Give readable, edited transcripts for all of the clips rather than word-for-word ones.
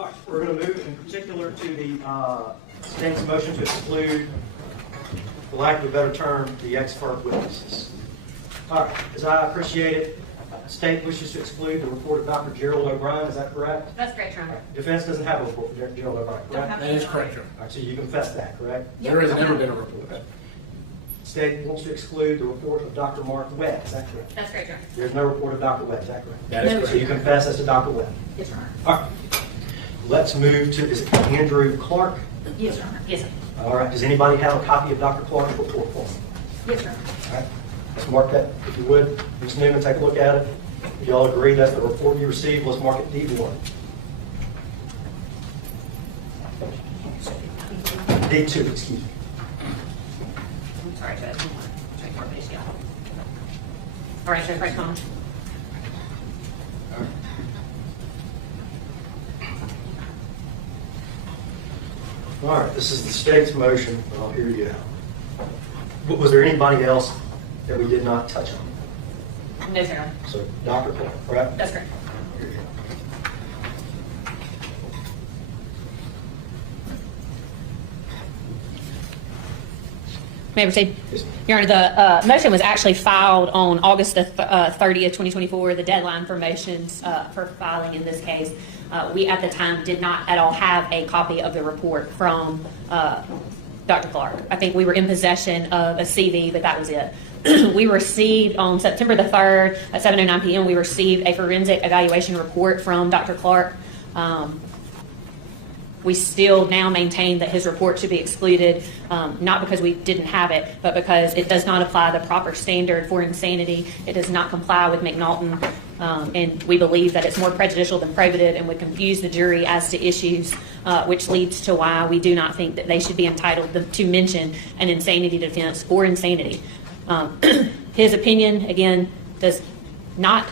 All right, we're going to move in particular to the state's motion to exclude, for lack of a better term, the expert witnesses. All right, as I appreciate it, the state wishes to exclude the report of Dr. Gerald O'Brien. Is that correct? That's correct, Your Honor. Right. Defense doesn't have a report from Gerald O'Brien, correct? That is correct, Your Honor. All right, so you confess that, correct? There has never been a report. State wants to exclude the report of Dr. Mark Webb. Is that correct? That's correct, Your Honor. There's no report of Dr. Webb. Is that correct? That is correct. So you confess as to Dr. Webb. Yes, Your Honor. All right. Let's move to, is it Andrew Clark? Yes, Your Honor. Yes, sir. All right. Does anybody have a copy of Dr. Clark's report for me? Yes, Your Honor. All right. Let's mark that, if you would. Ms. Newman, take a look at it. If you all agree that's the report you received, let's mark it D1. D2, excuse me. I'm sorry, Judge. Check more base, yeah. All right, Judge, right, Tom. All right, this is the state's motion. I'll hear you out. Was there anybody else that we did not touch on? No, sir, Your Honor. So Dr. Clark, correct? That's correct. Here you go. May I proceed? Yes, ma'am. Your Honor, the motion was actually filed on August the 30th, 2024. The deadline for motions for filing in this case. We at the time did not at all have a copy of the report from Dr. Clark. I think we were in possession of a CV, but that was it. We received on September the 3rd at 7:09 p.m. We received a forensic evaluation report from Dr. Clark. We still now maintain that his report should be excluded, not because we didn't have it, but because it does not apply the proper standard for insanity. It does not comply with McNaughton, and we believe that it's more prejudicial than probative and would confuse the jury as to issues, which leads to why we do not think that they should be entitled to mention an insanity defense or insanity. His opinion, again, does not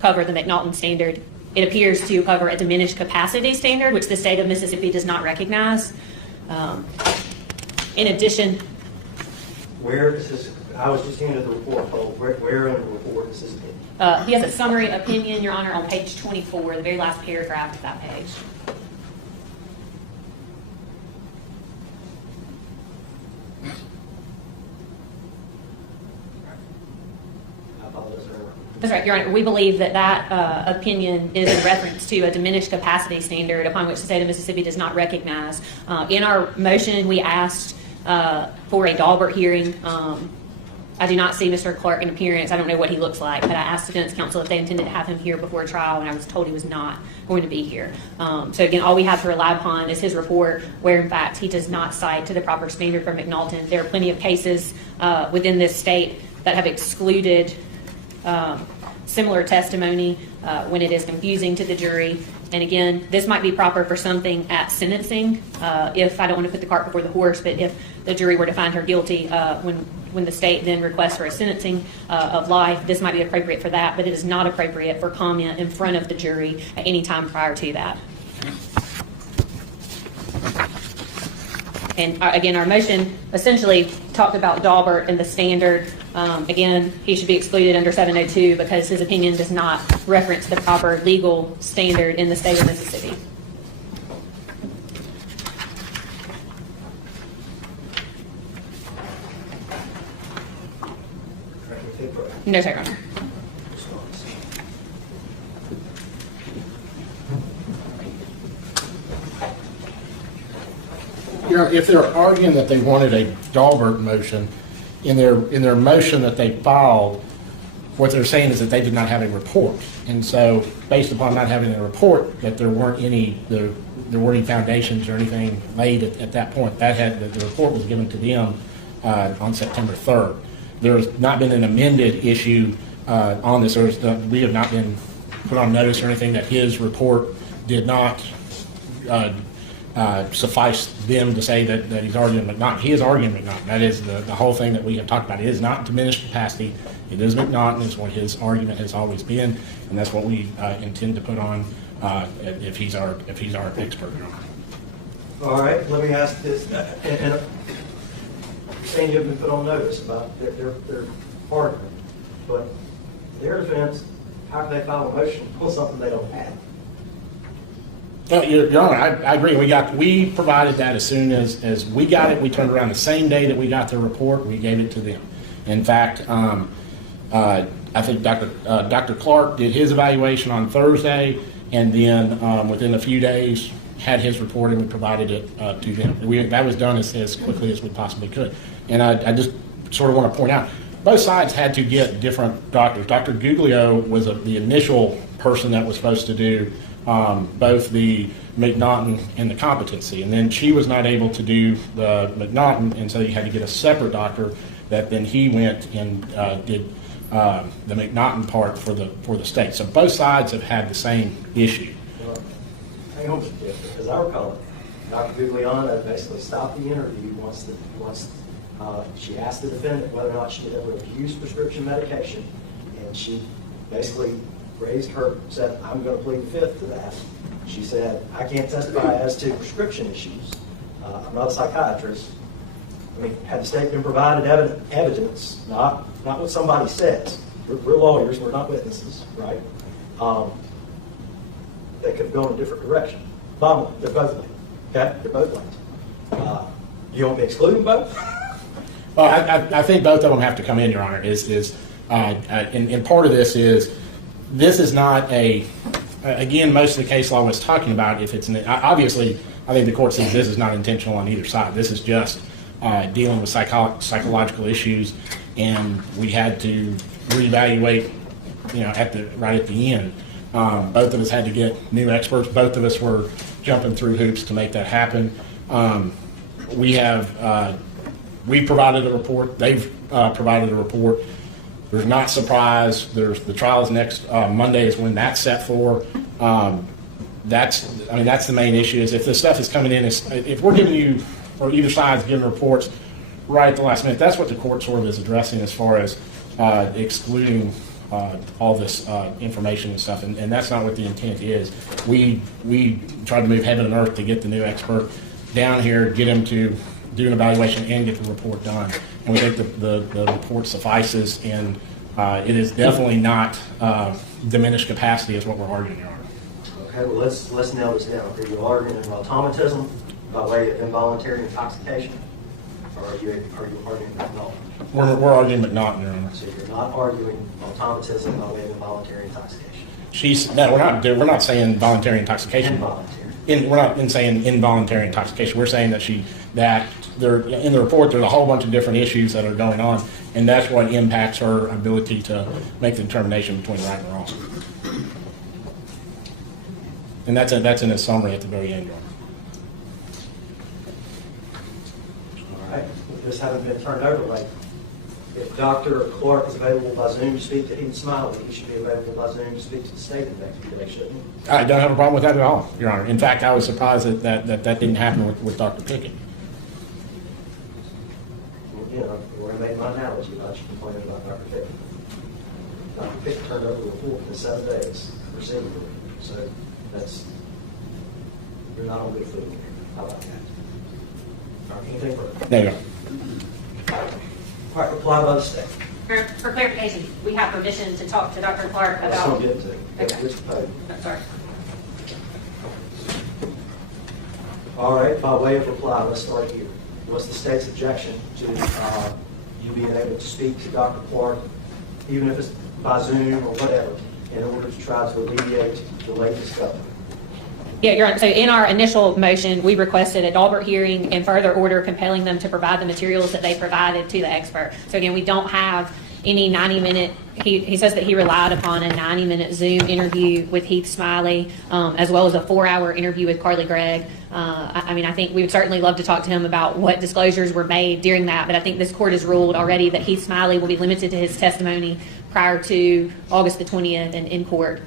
cover the McNaughton standard. It appears to cover a diminished capacity standard, which the state of Mississippi does not recognize. In addition, Where is this? I was just handed the report. Where in the report is this? he has a summary opinion, Your Honor, on page 24, the very last paragraph of that page. I apologize. That's right, Your Honor. We believe that that opinion is in reference to a diminished capacity standard upon which the state of Mississippi does not recognize. In our motion, we asked for a Daubert hearing. I do not see Mr. Clark in appearance. I don't know what he looks like, but I asked the defense counsel if they intended to have him here before trial, and I was told he was not going to be here. So again, all we have to rely upon is his report, where in fact he does not cite to the proper standard for McNaughton. There are plenty of cases within this state that have excluded similar testimony when it is confusing to the jury. And again, this might be proper for something at sentencing, if I don't want to put the cart before the horse, but if the jury were to find her guilty when the state then requests for a sentencing of life, this might be appropriate for that, but it is not appropriate for comment in front of the jury at any time prior to that. And again, our motion essentially talked about Daubert and the standard. Again, he should be excluded under 702 because his opinion does not reference the proper legal standard in the state of Mississippi. No, sir, Your Honor. You know, if they're arguing that they wanted a Daubert motion, in their motion that they filed, what they're saying is that they did not have a report. And so, based upon not having a report, that there weren't any foundations or anything laid at that point. The report was given to them on September 3rd. There has not been an amended issue on this. We have not been put on notice or anything that his report did not suffice them to say that he's arguing McNaughton. He is arguing McNaughton. That is the whole thing that we have talked about. It is not diminished capacity. It is McNaughton. It's what his argument has always been, and that's what we intend to put on if he's our expert. All right, let me ask this. And saying you've been put on notice about their argument, but their defense, how can they file a motion on something they don't have? No, Your Honor, I agree. We provided that as soon as we got it. We turned around the same day that we got the report. We gave it to them. In fact, I think Dr. Clark did his evaluation on Thursday, and then within a few days had his report, and we provided it to them. That was done as quickly as we possibly could. And I just sort of want to point out, both sides had to get different doctors. Dr. Guglio was the initial person that was supposed to do both the McNaughton and the competency, and then she was not able to do the McNaughton, and so you had to get a separate doctor that then he went and did the McNaughton part for the state. So both sides have had the same issue. Well, hang on, as I recall, Dr. Gugliano basically stopped the interview once she asked the defendant whether or not she had ever abused prescription medication, and she basically said, I'm going to plead the fifth to that. She said, I can't testify as to prescription issues. I'm not a psychiatrist. I mean, had the state been provided evidence, not what somebody says. We're lawyers, we're not witnesses, right? They could have gone a different direction. Bottom line, they're both lanes. Okay? They're both lanes. You want me to exclude them both? Well, I think both of them have to come in, Your Honor. And part of this is not again, most of the case law was talking about if it's obviously, I think the court says this is not intentional on either side. This is just dealing with psychological issues, and we had to reevaluate, right at the end. Both of us had to get new experts. Both of us were jumping through hoops to make that happen. We provided a report. They've provided a report. There's not surprise. The trial's next Monday is when that's set for. That's the main issue. Is if this stuff is coming in, if we're giving you, or either side's giving reports right at the last minute, that's what the court sort of is addressing as far as excluding all this information and stuff, and that's not what the intent is. We tried to move heaven and earth to get the new expert down here, get him to do an evaluation and get the report done. And we think the report suffices, and it is definitely not diminished capacity is what we're arguing, Your Honor. Okay, well, let's nail this down. Are you arguing automatism by way of involuntary intoxication, or are you arguing McNaughton? We're arguing McNaughton, Your Honor. So you're not arguing automatism by way of involuntary intoxication? We're not saying voluntary intoxication. Involuntary. We're not saying involuntary intoxication. We're saying that there in the report there's a whole bunch of different issues that are going on, and that's what impacts her ability to make the determination between right and wrong. And that's in a summary at the very end, Your Honor. All right. With this having been turned over, like, if Dr. Clark is available by Zoom to speak to Smylie, he should be available by Zoom to speak to the state the next few days, shouldn't he? I don't have a problem with that at all, Your Honor. In fact, I was surprised that didn't happen with Dr. Pickett. Where I made my analogy about you complaining about Dr. Pickett. Dr. Pickett turned over the report in 7 days, procedurally. So you're not on good footing here. How about that? All right, anything further? There you go. All right, reply by the state. For clarification, we have permission to talk to Dr. Clark about... That's what we'll get to. Okay. Which page? Sorry. All right, by way of reply, let's start here. What's the state's objection to you being able to speak to Dr. Clark, even if it's by Zoom or whatever, in order to try to alleviate the late discovery? Yeah, Your Honor. So in our initial motion, we requested a Daubert hearing and further order compelling them to provide the materials that they provided to the expert. So again, we don't have any 90-minute, he says that he relied upon a 90-minute Zoom interview with Heath Smylie, as well as a 4-hour interview with Gregg. I think we would certainly love to talk to him about what disclosures were made during that, but I think this court has ruled already that Heath Smylie will be limited to his testimony prior to August the 20th and in court.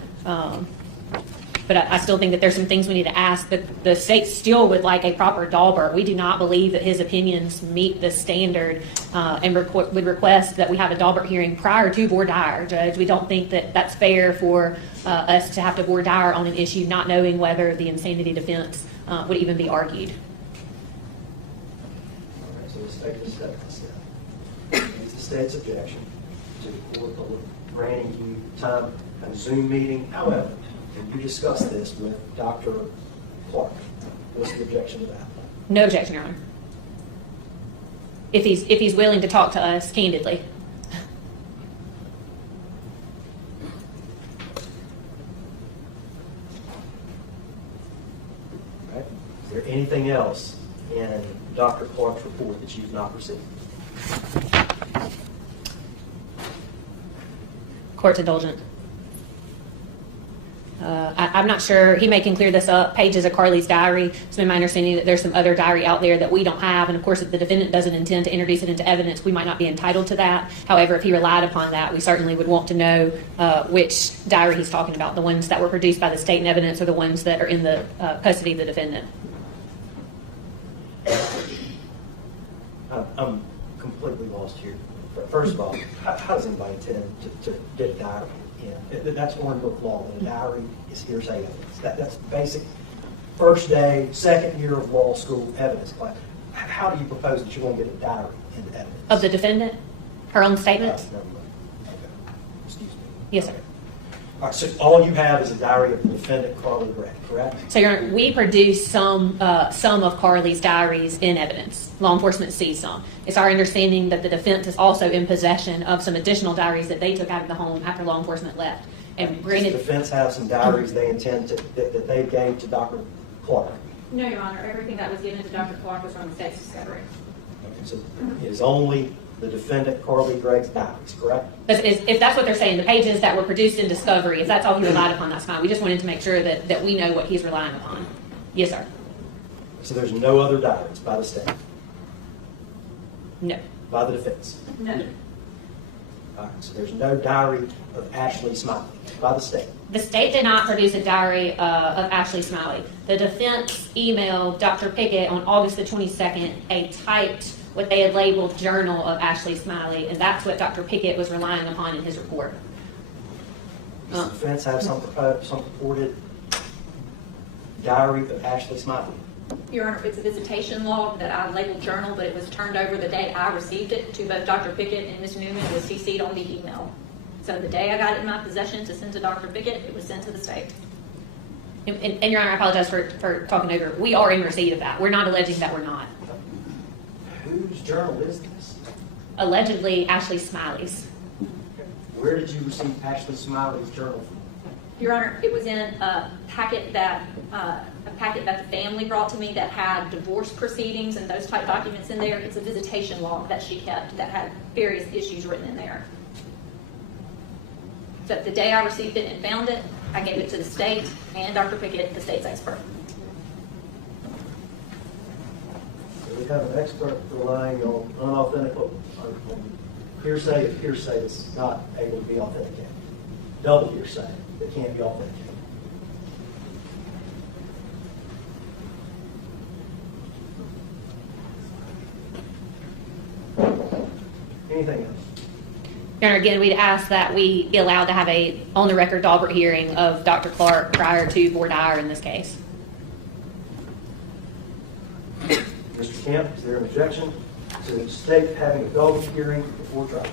But I still think that there's some things we need to ask. But the state still would like a proper Daubert. We do not believe that his opinions meet the standard, and would request that we have a Daubert hearing prior to voir dire, Judge. We don't think that that's fair for us to have to voir dire on an issue not knowing whether the insanity defense would even be argued. All right, so let's take this step by step. It's the state's objection to the court granting you time and Zoom meeting. However, and you discussed this with Dr. Clark. What's the objection to that? No objection, Your Honor. If he's willing to talk to us candidly. All right. Is there anything else in Dr. Clark's report that you've not received? Court's indulgent. I'm not sure, he may can clear this up, pages of Carly's diary. It's been my understanding that there's some other diary out there that we don't have, and of course, if the defendant doesn't intend to introduce it into evidence, we might not be entitled to that. However, if he relied upon that, we certainly would want to know which diary he's talking about, the ones that were produced by the state in evidence or the ones that are in the custody of the defendant. I'm completely lost here. First of all, how does anybody intend to get a diary? That's Orange law. The diary is hearsay evidence. That's basic first day, second year of law school evidence class. How do you propose that you're going to get a diary into evidence? Of the defendant? Her own statements? Never mind. Okay. Excuse me. Yes, sir. All right, so all you have is a diary of the defendant, Gregg, correct? So, Your Honor, we produce some of Carly's diaries in evidence. Law enforcement sees some. It's our understanding that the defense is also in possession of some additional diaries that they took out of the home after law enforcement left. And Does granted, the defense have some diaries they intend that they gave to Dr. Clark? no, Your Honor, everything that was given to Dr. Clark was from the state's discovery. Okay, so it is only the defendant, Gregg's diaries, correct? If that's what they're saying, the pages that were produced in discovery, if that's all he relied upon, that's fine. We just wanted to make sure that we know what he's relying upon. Yes, sir. So there's no other diaries by the state, No. by the defense? No. All right, so there's no diary of Ashley Smylie by the state? The state did not produce a diary of Ashley Smylie. The defense emailed Dr. Pickett on August the 22nd a typed, what they had labeled Journal of Ashley Smylie, and that's what Dr. Pickett was relying upon in his report. Does the defense have some purported diary of Ashley Smylie? Your Honor, it's a visitation log that I labeled journal, but it was turned over the day I received it to both Dr. Pickett and Ms. Newman. It was CC'd on the email. So the day I got it in my possession to send to Dr. Pickett, it was sent to the state. And Your Honor, I apologize for talking over. We are in receipt of that. We're not alleging that we're not. Whose journal is this? Allegedly, Ashley Smiley's. Where did you receive Ashley Smiley's journal from? Your Honor, it was in a packet that the family brought to me that had divorce proceedings and those type documents in there. It's a visitation log that she kept that had various issues written in there. So the day I received it and found it, I gave it to the state and Dr. Pickett, the state's expert. So we have an expert relying on unauthentic, on hearsay if hearsay is not able to be authenticated. Double hearsay that can't be authenticated. Anything else? Your Honor, again, we'd ask that we be allowed to have a on-the-record Daubert hearing of Dr. Clark prior to voir dire in this case. Mr. Kemp, is there an objection to the state having a Daubert hearing before trial?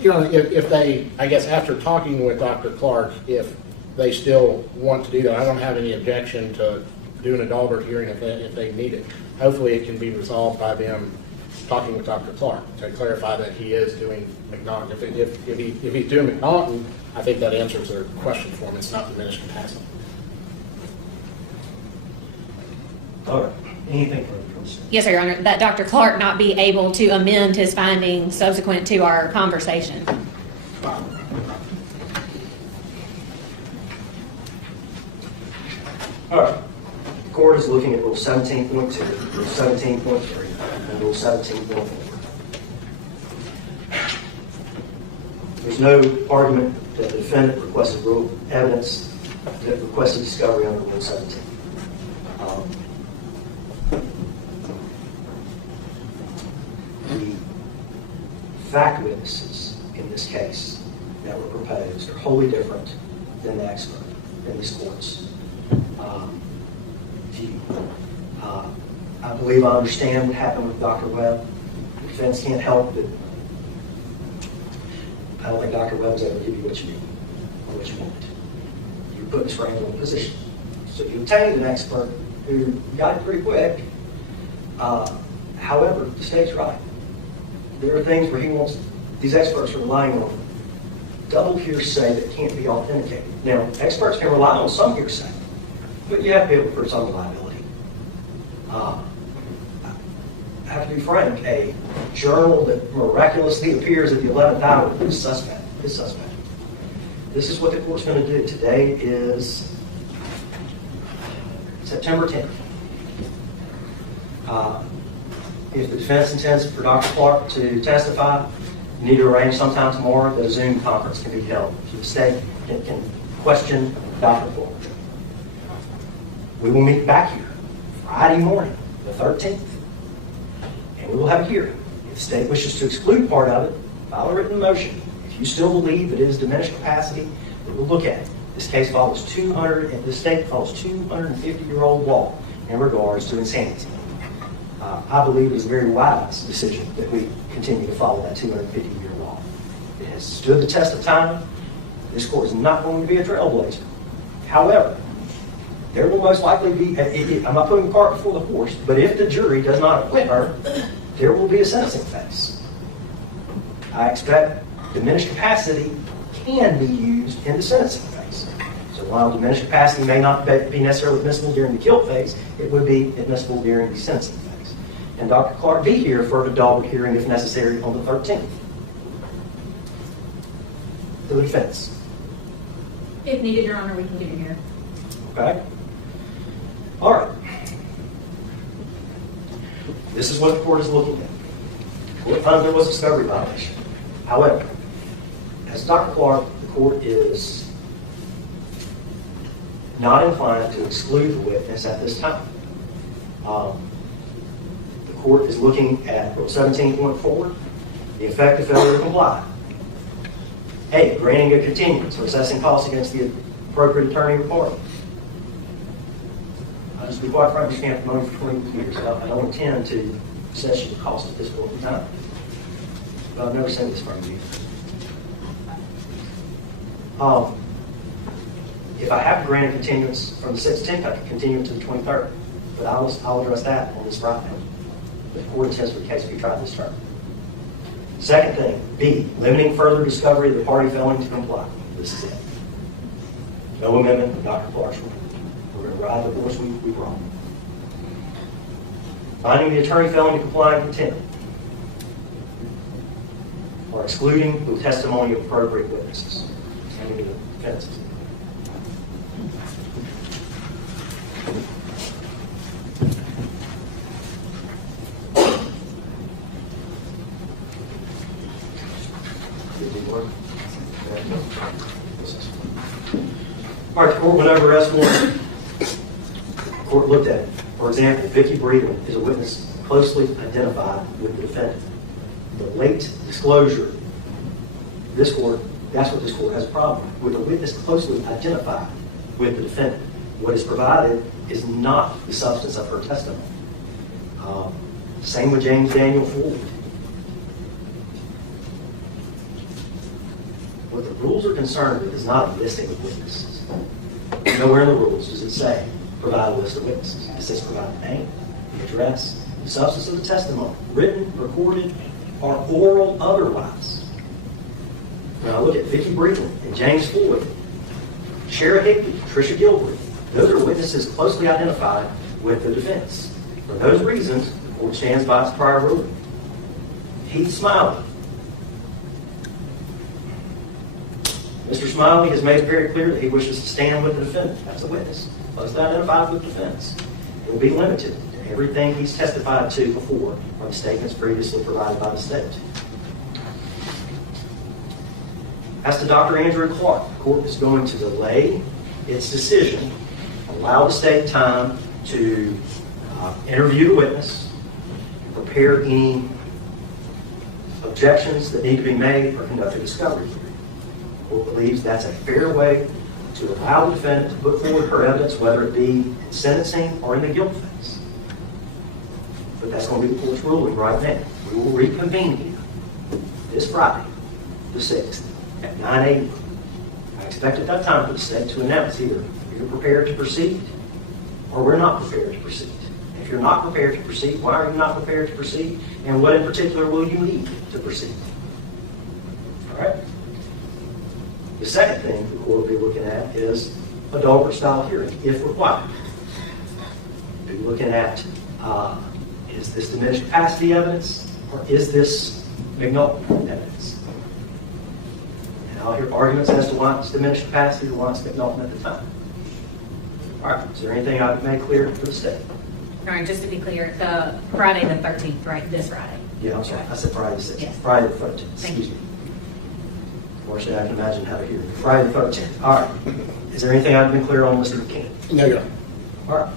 You know, if they, I guess after talking with Dr. Clark, if they still want to do that, I don't have any objection to doing a Daubert hearing if they need it. Hopefully it can be resolved by them talking with Dr. Clark to clarify that he is doing McNaughton. If he's doing McNaughton, I think that answers their question for him. It's not diminished capacity. All right. Anything further? Yes, sir, Your Honor, that Dr. Clark not be able to amend his findings subsequent to our conversation. All right. The court is looking at Rule 17.2, Rule 17.3, and Rule 17.4. There's no argument that the defendant requested rule evidence that requested discovery under Rule 17. The fact witnesses in this case that were proposed are wholly different than the expert in these courts. I believe I understand what happened with Dr. Webb. The defense can't help it. I don't think Dr. Webb was able to give you what you need or what you want. You put Ms. Randall in a position. So you obtained an expert who got it pretty quick. However, the state's right. There are things where he wants, these experts are relying on double hearsay that can't be authenticated. Now, experts can rely on some hearsay, but you have to be able to prove some reliability. I have to be frank, a journal that miraculously appears at the 11th hour is suspect. This is what the court's going to do. Today is September 10th. If the defense intends for Dr. Clark to testify, you need to arrange sometime tomorrow that a Zoom conference can be held. So the state can question Dr. Clark. We will meet back here Friday morning, the 13th, and we will have a hearing. If the state wishes to exclude part of it, file a written motion. If you still believe it is diminished capacity, we will look at it. This case follows the state follows 250-year-old law in regards to insanity. I believe it is a very wise decision that we continue to follow that 250-year law. It has stood the test of time. This court is not going to be a trailblazer. However, there will most likely be, I'm not putting the cart before the horse, but if the jury does not acquit her, there will be a sentencing phase. I expect diminished capacity can be used in the sentencing phase. So while diminished capacity may not be necessarily admissible during the guilt phase, it would be admissible during the sentencing phase. And Dr. Clark be here for a dog hearing if necessary on the 13th. The defense. If needed, Your Honor, we can get him here. Okay? All right. This is what the court is looking at. The court found there was a discovery violation. However, as Dr. Clark, the court is not inclined to exclude the witness at this time. The court is looking at Rule 17.4, the effect of failure to comply. A, granting a continuance or assessing costs against the appropriate attorney or party. I'll just be quite frank, you can't have money for 20 years. I don't intend to assess you the cost at this point in time. But I've never seen this from you. If I have to grant a continuance from the 16th, I can continue to the 23rd. But I'll address that on this Friday. The court intends for the case to be tried this term. Second thing, B, limiting further discovery of the party failing to comply. This is it. No amendment of Dr. Clark's rule. We're going to ride the horse we brought. Finding the attorney failing to comply and contempt. Or excluding the testimony of appropriate witnesses. Any of the defenses. All right, the court went over arrest warrant. The court looked at it. For example, Vicki Breeden is a witness closely identified with the defendant. The late disclosure, this court, that's what this court has a problem with a witness closely identified with the defendant. What is provided is not the substance of her testimony. Same with James Daniel Ford. What the rules are concerned with is not a listing of witnesses. Nowhere in the rules does it say provide a list of witnesses. It says provide the name, the address, the substance of the testimony, written, recorded, or oral otherwise. When I look at Vicki Breeden and James Floyd, Shara Higby, Tricia Gilbert, those are witnesses closely identified with the defense. For those reasons, the court stands by its prior ruling. Heath Smylie. Mr. Smylie has made it very clear that he wishes to stand with the defendant. That's a witness, closely identified with the defense. It will be limited to everything he's testified to before or the statements previously provided by the state. As to Dr. Andrew Clark, the court is going to delay its decision, allow the state time to interview the witness, prepare any objections that need to be made, or conduct a discovery hearing. The court believes that's a fair way to allow the defendant to put forward her evidence, whether it be in sentencing or in the guilt phase. But that's going to be the court's ruling right now. We will reconvene here this Friday, the 6th, at 9 a.m. I expect at that time for the state to announce either you're prepared to proceed or we're not prepared to proceed. If you're not prepared to proceed, why are you not prepared to proceed? And what in particular will you need to proceed? All right? The second thing the court will be looking at is a Dahlberg-style hearing, if required. We'll be looking at, is this diminished capacity evidence, or is this McNulty evidence? And I'll hear arguments as to why it's diminished capacity or why it's McNulty at the time. All right, is there anything I've made clear for the state? All right, just to be clear, the Friday the 13th, right, this Friday? Yeah, I'm sorry, I said Friday the 6th. Yes. Friday the 13th, Thank excuse me. Fortunately, I can imagine how to hear. Friday the 13th. All right. Is there anything I've been clear on, Mr. McKinney? No, Your Honor. All right.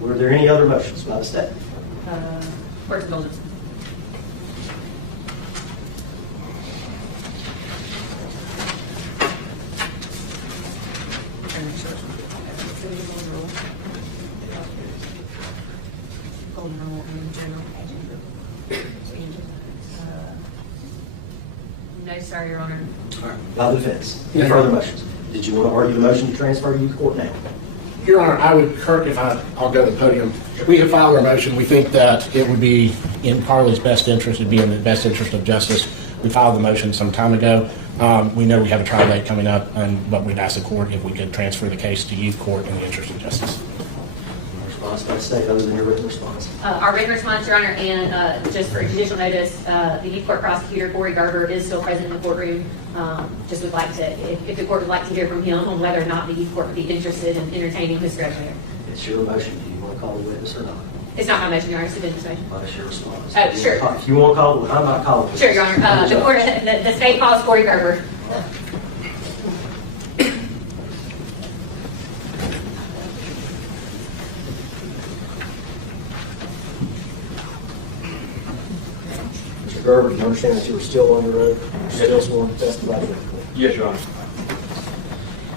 Were there any other motions by the state? Court's indulgence. No, sir, Your Honor. All right. By the defense. Any further motions? Did you want to argue the motion to transfer to youth court now? Your Honor, I would, Kirk, I'll go to the podium. We have filed our motion. We think that it would be in Carly's best interest, it'd be in the best interest of justice. We filed the motion some time ago. We know we have a trial date coming up, but we'd ask the court if we could transfer the case to youth court in the interest of justice. Response by the state, other than your written response. Our written response, Your Honor, and just for judicial notice, the youth court prosecutor, Corey Garber, is still present in the courtroom. Just would like to, if the court would like to hear from him on whether or not the youth court would be interested in entertaining Ms. Gregg. It's your motion. Do you want to call the witness or not? It's not my motion, Your Honor, it's the defense motion. What is your response? Oh, sure. If you want to call the witness, I'm not calling the Sure, Your Honor. The state calls Corey Garber. Mr. Gerber, do you understand that you were still under oath? You're still sworn to testify? Yes, Your Honor.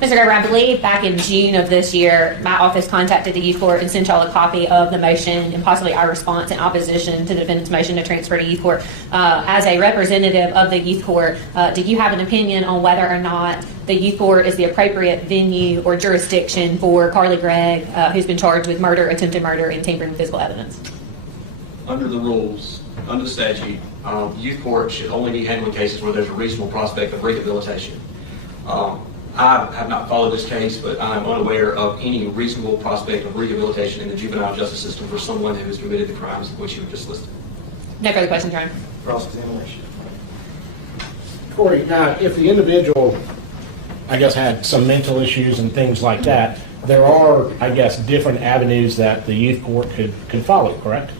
Mr. Gerber, I believe back in June of this year, my office contacted the youth court and sent y'all a copy of the motion and possibly our response in opposition to the defendant's motion to transfer to youth court. As a representative of the youth court, do you have an opinion on whether or not the youth court is the appropriate venue or jurisdiction for Carly Gregg, who's been charged with murder, attempted murder, and tampering with physical evidence? Under the rules, under the statute, youth court should only be handling cases where there's a reasonable prospect of rehabilitation. I have not followed this case, but I am unaware of any reasonable prospect of rehabilitation in the juvenile justice system for someone who has committed the crimes which you have just listed. No further questions, Your Honor. Cross-examination. Corey, if the individual, I guess, had some mental issues and things like that, there are, I guess, different avenues that the youth court could follow, correct?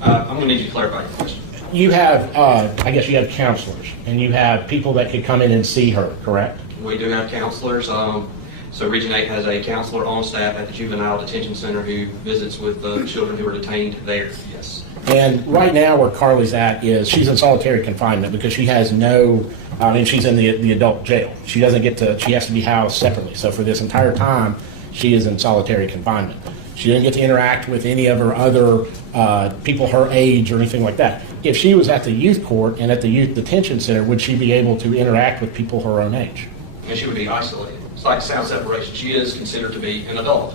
I'm going to need you to clarify your question. You have, I guess you have counselors, and you have people that could come in and see her, correct? We do have counselors. So Region 8 has a counselor on staff at the Juvenile Detention Center who visits with children who are detained there, yes. And right now where Carly's at is she's in solitary confinement because she has no, she's in the adult jail. She doesn't get to, she has to be housed separately. So for this entire time, she is in solitary confinement. She didn't get to interact with any of her other people her age or anything like that. If she was at the youth court and at the youth detention center, would she be able to interact with people her own age? And she would be isolated. It's like sound separation. She is considered to be an adult.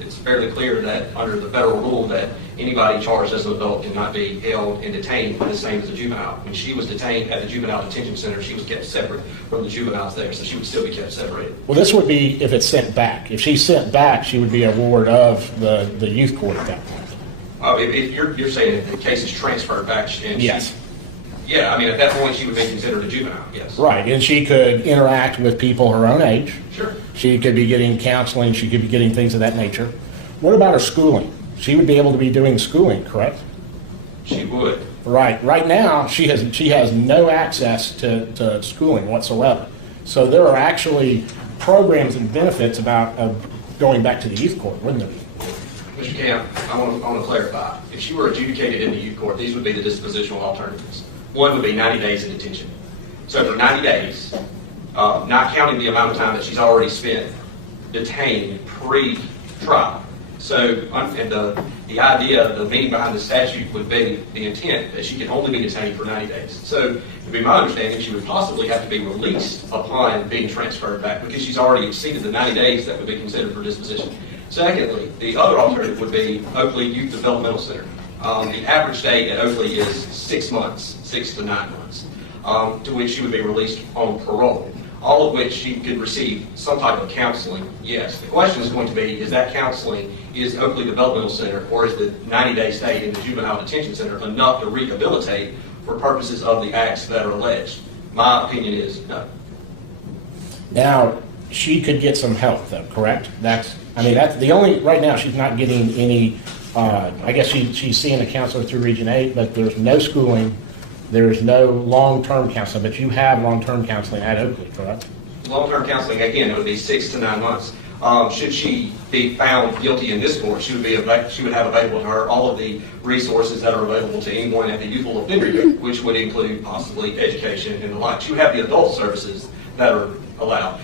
It's fairly clear that under the federal rule that anybody charged as an adult cannot be held and detained the same as a juvenile. When she was detained at the Juvenile Detention Center, she was kept separate from the juveniles there, so she would still be kept separated. Well, this would be if it's sent back. If she's sent back, she would be a ward of the youth court at that point. If you're saying that the case is transferred back, and Yes. Yeah, I mean, at that point, she would be considered a juvenile, yes. Right, and she could interact with people her own age. Sure. She could be getting counseling, she could be getting things of that nature. What about her schooling? She would be able to be doing schooling, correct? She would. Right. Right now, she has no access to schooling whatsoever. So there are actually programs and benefits about going back to the youth court, wouldn't there? Mr. Camp, I want to clarify. If she were adjudicated in the youth court, these would be the dispositional alternatives. One would be 90 days in detention. So for 90 days, not counting the amount of time that she's already spent detained pre-trial. So and the idea, the meaning behind the statute would be the intent that she can only be detained for 90 days. So, to be my understanding, she would possibly have to be released upon being transferred back because she's already exceeded the 90 days that would be considered for disposition. Secondly, the other alternative would be Oakley Youth Developmental Center. The average stay at Oakley is 6 months, 6 to 9 months, to which she would be released on parole, all of which she could receive some type of counseling. Yes, the question is going to be, is that counseling, is Oakley Developmental Center, or is the 90-day stay in the Juvenile Detention Center enough to rehabilitate for purposes of the acts that are alleged? My opinion is no. Now, she could get some help, though, correct? That's the only, right now, she's not getting any, I guess she's seeing a counselor through Region 8, but there's no schooling, there's no long-term counseling, but you have long-term counseling at Oakley, correct? Long-term counseling, again, it would be 6 to 9 months. Should she be found guilty in this court, she would have available to her all of the resources that are available to anyone at the youthful offender unit, which would include possibly education and the like. She would have the adult services that are allowed.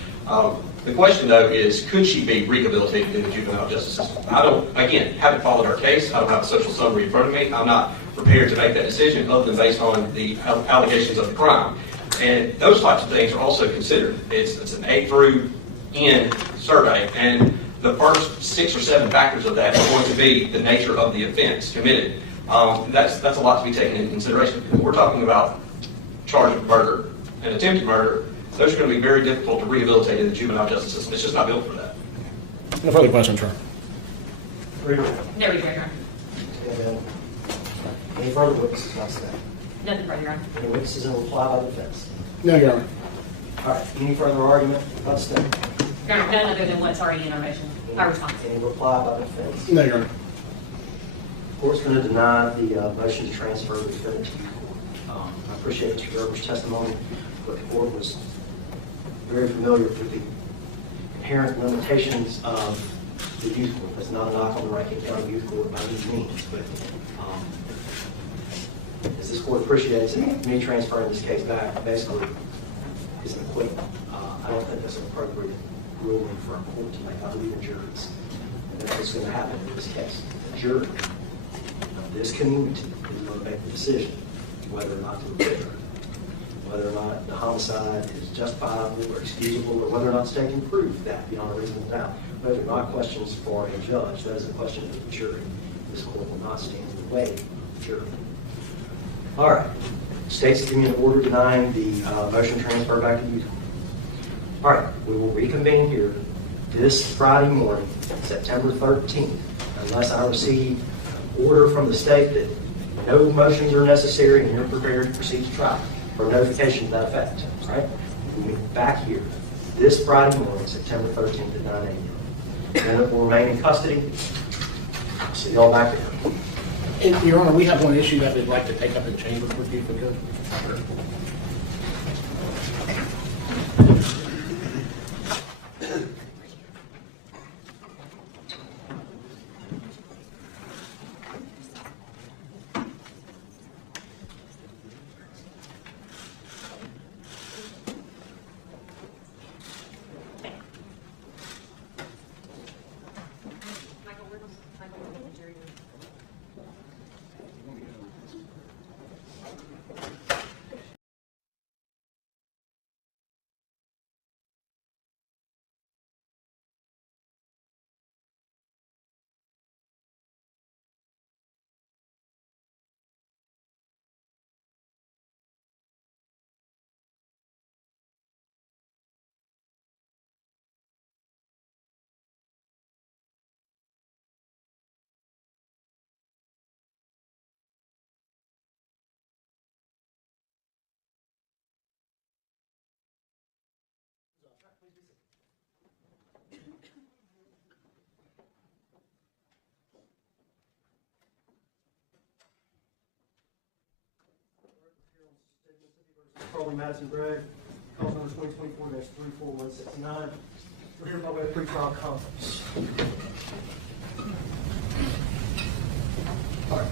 The question, though, is could she be rehabilitated in the juvenile justice system? I don't, again, haven't followed her case. I don't have a social summary in front of me. I'm not prepared to make that decision other than based on the allegations of the crime. And those types of things are also considered. It's an A through N survey, and the first 6 or 7 factors of that are going to be the nature of the offense committed. That's a lot to be taken into consideration. If we're talking about charge of murder and attempted murder, those are going to be very difficult to rehabilitate in the juvenile justice system. It's just not built for that. No further questions, sir. No, Your Honor. Any further witnesses not stand? Nothing further, Your Honor. Any witnesses in reply by the defense? No, Your Honor. All right, any further argument about stand? Your Honor, none other than what's already in our motion, our response. Any reply by the defense? No, Your Honor. The court's going to deny the motion to transfer the defendant to youth court. I appreciate Mr. Gerber's testimony, but the court was very familiar with the inherent limitations of the youth court. That's not a knock on the Rankin County Youth Court by any means, but as this court appreciates it, me transferring this case back basically is an acquittal. I don't think that's an appropriate ruling for a court to make. I believe in juries. And that's what's going to happen in this case. The jury of this community is going to make the decision whether or not to acquit her, whether or not the homicide is justifiable or excusable, or whether or not the state can prove that beyond a reasonable doubt. Those are not questions for a judge. That is a question for the jury. This court will not stand in the way of the jury. All right. State's giving me an order denying the motion transfer back to youth court. All right. We will reconvene here this Friday morning, September 13th, unless I receive an order from the state that no motions are necessary and you're prepared to proceed to trial, or notification to that effect. All right? We'll meet back here this Friday morning, September 13th at 9 a.m. Then it will remain in custody. See y'all back there. And, Your Honor, we have one issue that we'd like to take up in chambers with you if we could. Madison Gregg, call number 2024-34169. We're here by way of pre-trial conference. All right.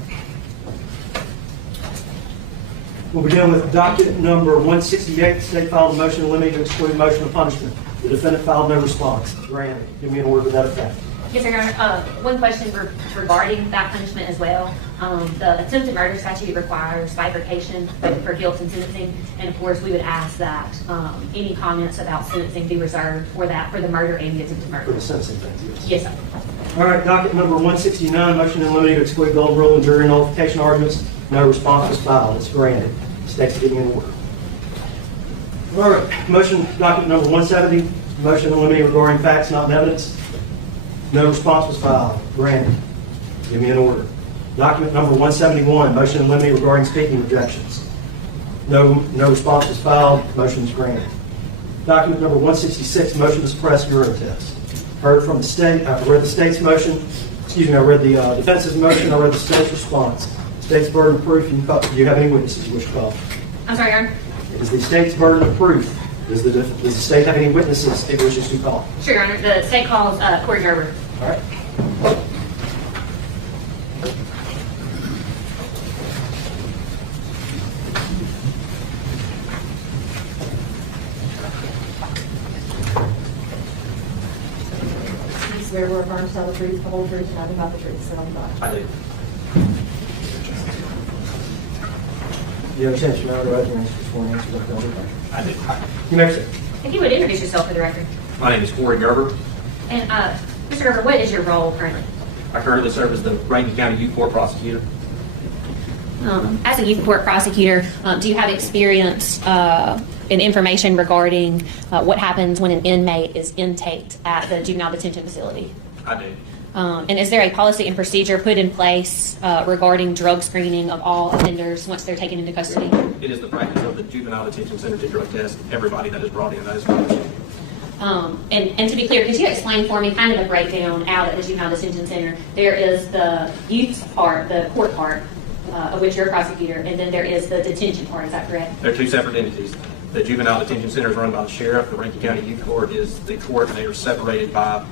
We'll begin with docket number 168. The state filed a motion limiting to exclude motion of punishment. The defendant filed no response. Granted. Give me an order to that effect. Yes, sir, Your Honor. One question regarding that punishment as well. The attempted murder statute requires bifurcation both for guilt and sentencing, and of course, we would ask that any comments about sentencing be reserved for that, for the murder and the attempted For murder. the sentencing things, Yes, sir. All right, docket number 169, motion in limine to exclude gold rule and jury nullification arguments. No response was filed. It's granted. State's getting in order. All right, motion, docket number 170, motion in limine regarding facts not in evidence. No response was filed. Granted. Give me an order. Document number 171, motion in limine regarding speaking rejections. No response was filed. Motion is granted. Document number 166, motion to suppress urine test. Heard from the state. I read the state's motion. Excuse me. I read the defense's motion. I read the state's response. State's burden of proof. Do you have any witnesses you wish to call? I'm sorry, Your Honor. It is the state's burden of proof. Does the state have any witnesses it wishes to call? Sure, Your Honor. The state calls Corey Gerber. All right. You swear we're affirmed to tell the truth, the whole truth, and nothing but the truth, so help you God. I do. You have a chance to know the answer before an answer. I do. You may proceed. If you would introduce yourself for the record. My name is Corey Gerber. And Mr. Gerber, what is your role currently? I currently serve as the Rankin County Youth Court Prosecutor. As a youth court prosecutor, do you have experience and information regarding what happens when an inmate is intaked at the juvenile detention facility? I do. And is there a policy and procedure put in place regarding drug screening of all offenders once they're taken into custody? It is the practice of the Juvenile Detention Center to drug test everybody that is brought in. That is correct. And to be clear, could you explain for me kind of the breakdown out at the juvenile detention center? There is the youth part, the court part, of which you're a prosecutor, and then there is the detention part. Is that correct? They're two separate entities. The Juvenile Detention Center is run by the sheriff. The Rankin County Youth Court is the court, and they are separated by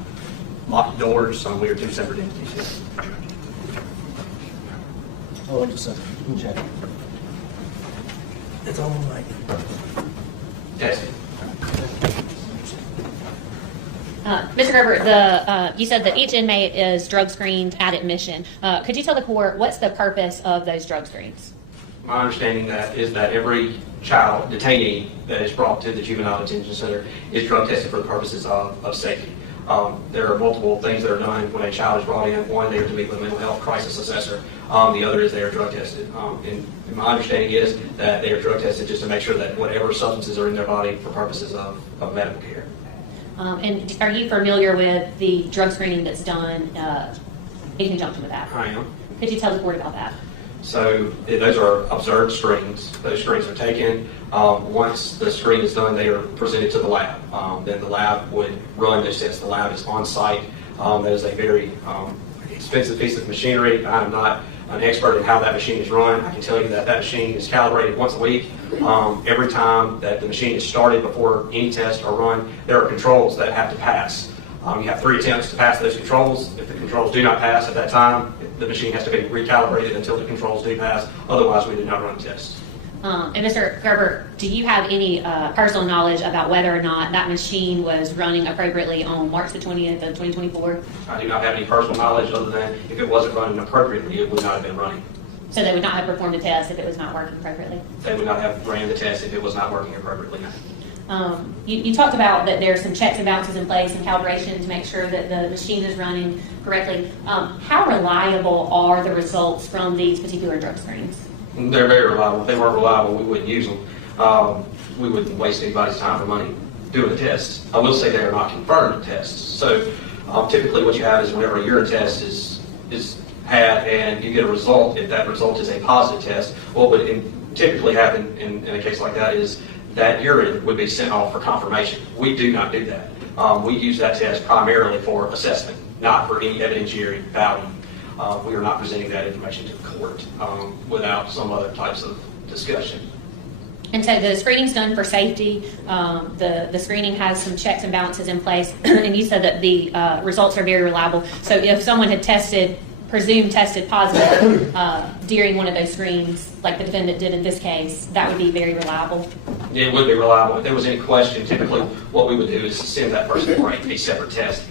locked doors. We are two separate entities. Hold on just a second. You can check. It's on like. Testing. Mr. Gerber, you said that each inmate is drug screened at admission. Could you tell the court what's the purpose of those drug screens? My understanding is that every child detainee that is brought to the Juvenile Detention Center is drug tested for the purposes of safety. There are multiple things that are done when a child is brought in. One, they are to meet with a mental health crisis assessor. The other is they are drug tested. And my understanding is that they are drug tested just to make sure that whatever substances are in their body for purposes of medical care. And are you familiar with the drug screening that's done in conjunction with that? I am. Could you tell the court about that? So those are observed screens. Those screens are taken. Once the screen is done, they are presented to the lab. Then the lab would run those tests. The lab is on site. That is a very expensive piece of machinery. I am not an expert in how that machine is run. I can tell you that that machine is calibrated once a week. Every time that the machine is started before any tests are run, there are controls that have to pass. You have 3 attempts to pass those controls. If the controls do not pass at that time, the machine has to be recalibrated until the controls do pass. Otherwise, we do not run tests. And Mr. Gerber, do you have any personal knowledge about whether or not that machine was running appropriately on March the 20th of 2024? I do not have any personal knowledge other than if it wasn't running appropriately, it would not have been running. So they would not have performed a test if it was not working appropriately? They would not have ran the test if it was not working appropriately. You talked about that there's some checks and balances in place and calibration to make sure that the machine is running correctly. How reliable are the results from these particular drug screens? They're very reliable. If they weren't reliable, we wouldn't use them. We wouldn't waste anybody's time or money doing a test. I will say they are not confirmed tests. So typically what you have is whenever a urine test is had and you get a result, if that result is a positive test, what would typically happen in a case like that is that urine would be sent off for confirmation. We do not do that. We use that test primarily for assessment, not for any evidentiary value. We are not presenting that information to the court without some other types of discussion. And so the screening's done for safety. The screening has some checks and balances in place. And you said that the results are very reliable. So if someone had presumed tested positive during one of those screens, like the defendant did in this case, that would be very reliable? It would be reliable. If there was any question, typically what we would do is send that person for a separate test.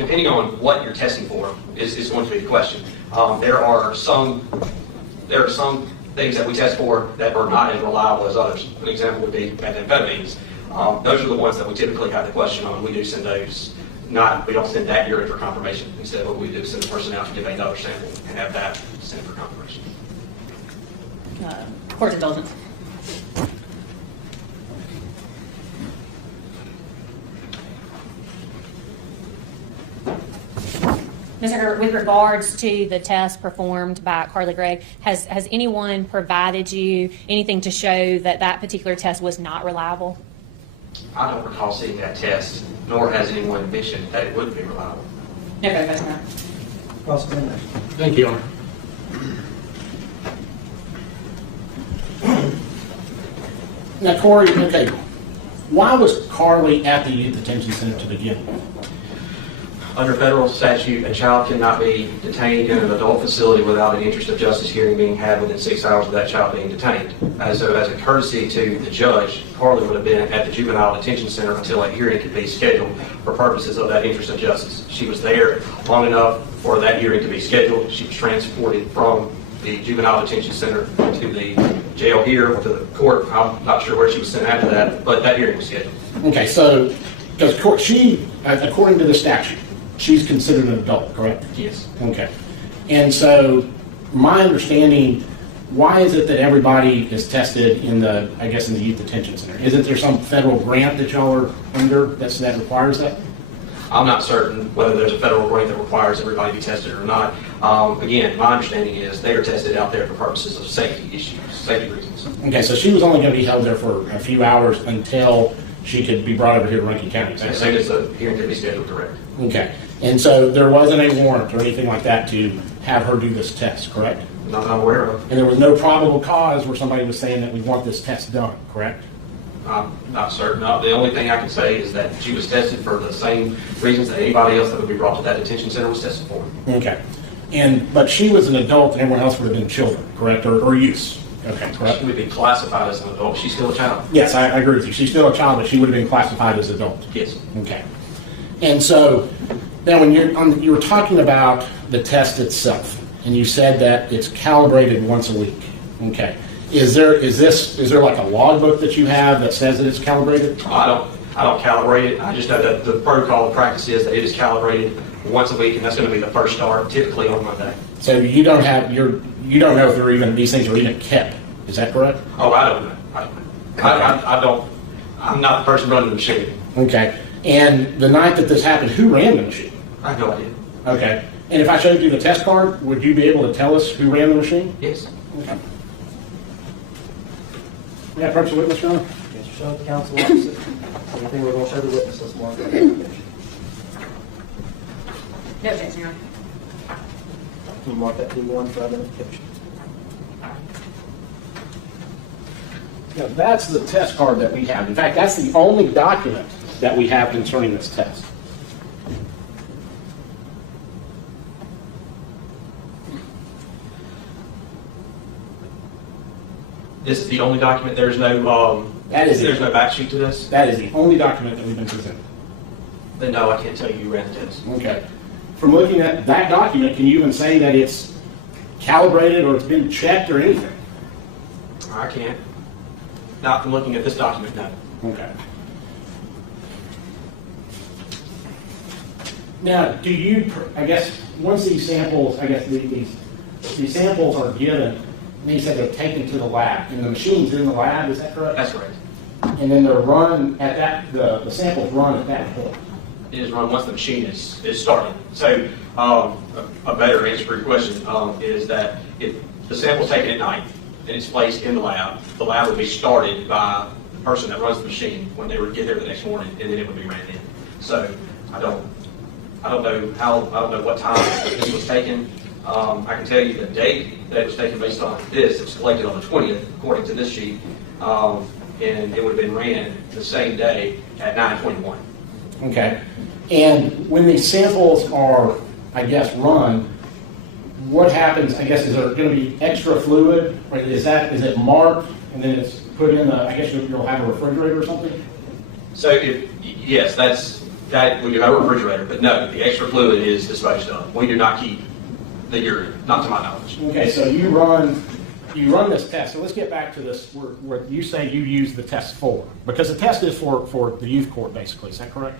depending on what you're testing for is going to be the question. There are some things that we test for that are not as reliable as others. An example would be methamphetamines. Those are the ones that we typically have the question on. We do send those. We don't send that urine for confirmation. Instead, what we do is send the person out to give another sample and have that sent for confirmation. Court indulgence. Mr. Herbert, with regards to the test performed by Carly Gregg, has anyone provided you anything to show that that particular test was not reliable? I don't recall seeing that test, nor has anyone mentioned that it wouldn't be reliable. No further question. Cross-examination. Thank you, Your Honor. Now, Corey, okay, why was Carly at the youth detention center to begin with? Under federal statute, a child cannot be detained in an adult facility without an interest of justice hearing being had within 6 hours of that child being detained. So as a courtesy to the judge, Carly would have been at the juvenile detention center until a hearing could be scheduled for purposes of that interest of justice. She was there long enough for that hearing to be scheduled. She was transported from the juvenile detention center to the jail here, or to the court. I'm not sure where she was sent after that, but that hearing was scheduled. Okay, so, because she, according to the statute, she's considered an adult, correct? Yes. Okay. And so, my understanding, why is it that everybody is tested in the, I guess, in the youth detention center? Isn't there some federal grant that y'all are under that requires that? I'm not certain whether there's a federal grant that requires everybody to be tested or not. Again, my understanding is they are tested out there for purposes of safety issues, safety reasons. Okay, so she was only going to be held there for a few hours until she could be brought over here to Rankin County. As soon as the hearing could be scheduled, correct. Okay. And so there wasn't a warrant or anything like that to have her do this test, correct? Not that I'm aware of. And there was no probable cause where somebody was saying that we want this test done, correct? I'm not certain. The only thing I can say is that she was tested for the same reasons that anybody else that would be brought to that detention center was tested for. Okay. But she was an adult and everyone else would have been children, correct? Or youth? Okay, correct? She would be classified as an adult. She's still a child. Yes, I agree with you. She's still a child, but she would have been classified as adult. Yes. Okay. And so, now when you were talking about the test itself, and you said that it's calibrated once a week. Okay. Is there like a logbook that you have that says that it's calibrated? I don't calibrate it. I just know that the protocol of practice is that it is calibrated once a week, and that's going to be the first start, typically on Monday. So you don't know if these things are even kept. Is that correct? Oh, I don't know. I don't. I'm not the person running the machine. Okay. And the night that this happened, who ran the machine? I have no idea. Okay. And if I showed you the test card, would you be able to tell us who ran the machine? Yes. Okay. Yeah, approach the witness, Your Honor. Yes, show the counsel opposite. Anything we're going to show the witness, let's mark that. Can No objection, Your Honor. you mark that P1 for identification? Yeah, that's the test card that we have. In fact, that's the only document that we have concerning this test. This is the only document. There's no there's no back sheet to this. That is the only document that we've been presented. Then no, I can't tell you who ran the test. Okay. From looking at that document, can you even say that it's calibrated or it's been checked or anything? I can't. Not from looking at this document, no. Okay. Now, do you, I guess, once these samples, I guess these samples are given, and you said they're taken to the lab, and the machine's in the lab, is that correct? That's correct. And then they're run at that, the samples run at that point. It is run once the machine is started. So a better answer for your question is that if the sample's taken at night and it's placed in the lab would be started by the person that runs the machine when they would get there the next morning, and then it would be ran in. So I don't know what time this was taken. I can tell you the date that it was taken based on this. It was collected on the 20th, according to this sheet, and it would have been ran the same day at 9:21. Okay. And when these samples are, I guess, run, what happens, I guess, is there going to be extra fluid? Or is it marked and then it's put in I guess you'll have a refrigerator or something? So yes, that's That, when you have a refrigerator, but no, the extra fluid is disposed of. We do not keep the urine, not to my knowledge. Okay, so you run this test. So let's get back to this, where you say you use the test for. Because the test is for the youth court, basically. Is that correct?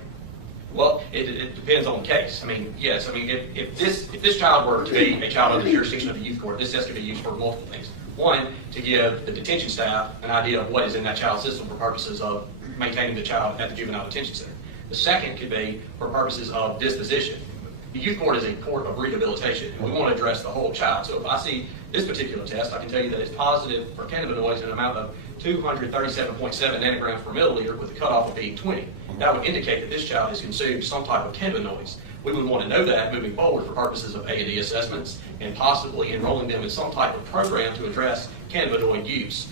Well, it depends on the case. I mean, yes. I mean, if this child were to be a child under the jurisdiction of the youth court, this test could be used for multiple things. One, to give the detention staff an idea of what is in that child's system for purposes of maintaining the child at the juvenile detention center. The second could be for purposes of disposition. The youth court is a court of rehabilitation, and we want to address the whole child. So if I see this particular test, I can tell you that it's positive for cannabinoids in an amount of 237.7 nanograms per milliliter with a cutoff of being 20. That would indicate that this child has consumed some type of cannabinoids. We would want to know that moving forward for purposes of A&D assessments and possibly enrolling them in some type of program to address cannabinoid use.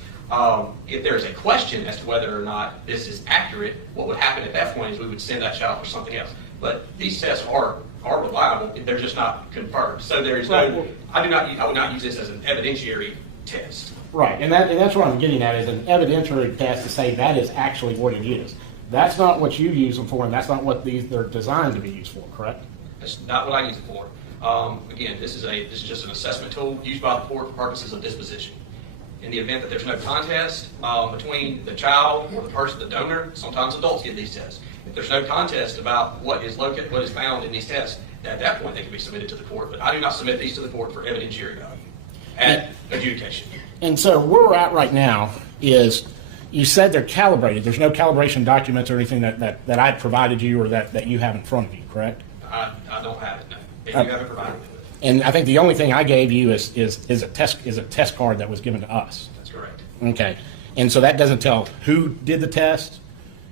If there's a question as to whether or not this is accurate, what would happen at that point is we would send that child for something else. But these tests are reliable, they're just not confirmed. So there is no, I would not use this as an evidentiary test. Right, and that's what I'm getting at, is an evidentiary test to say that is actually what it is. That's not what you use them for, and that's not what they're designed to be used for, correct? That's not what I use it for. Again, this is just an assessment tool used by the court for purposes of disposition. In the event that there's no contest between the child or the person, the donor, sometimes adults get these tests. If there's no contest about what is found in these tests, at that point they can be submitted to the court. But I do not submit these to the court for evidentiary value at adjudication. And so where we're at right now is, you said they're calibrated. There's no calibration documents or anything that I provided you or that you have in front of you, correct? I don't have it, no. If you haven't provided me with it. And I think the only thing I gave you is a test card that was given to us. That's correct. Okay. And so that doesn't tell who did the test.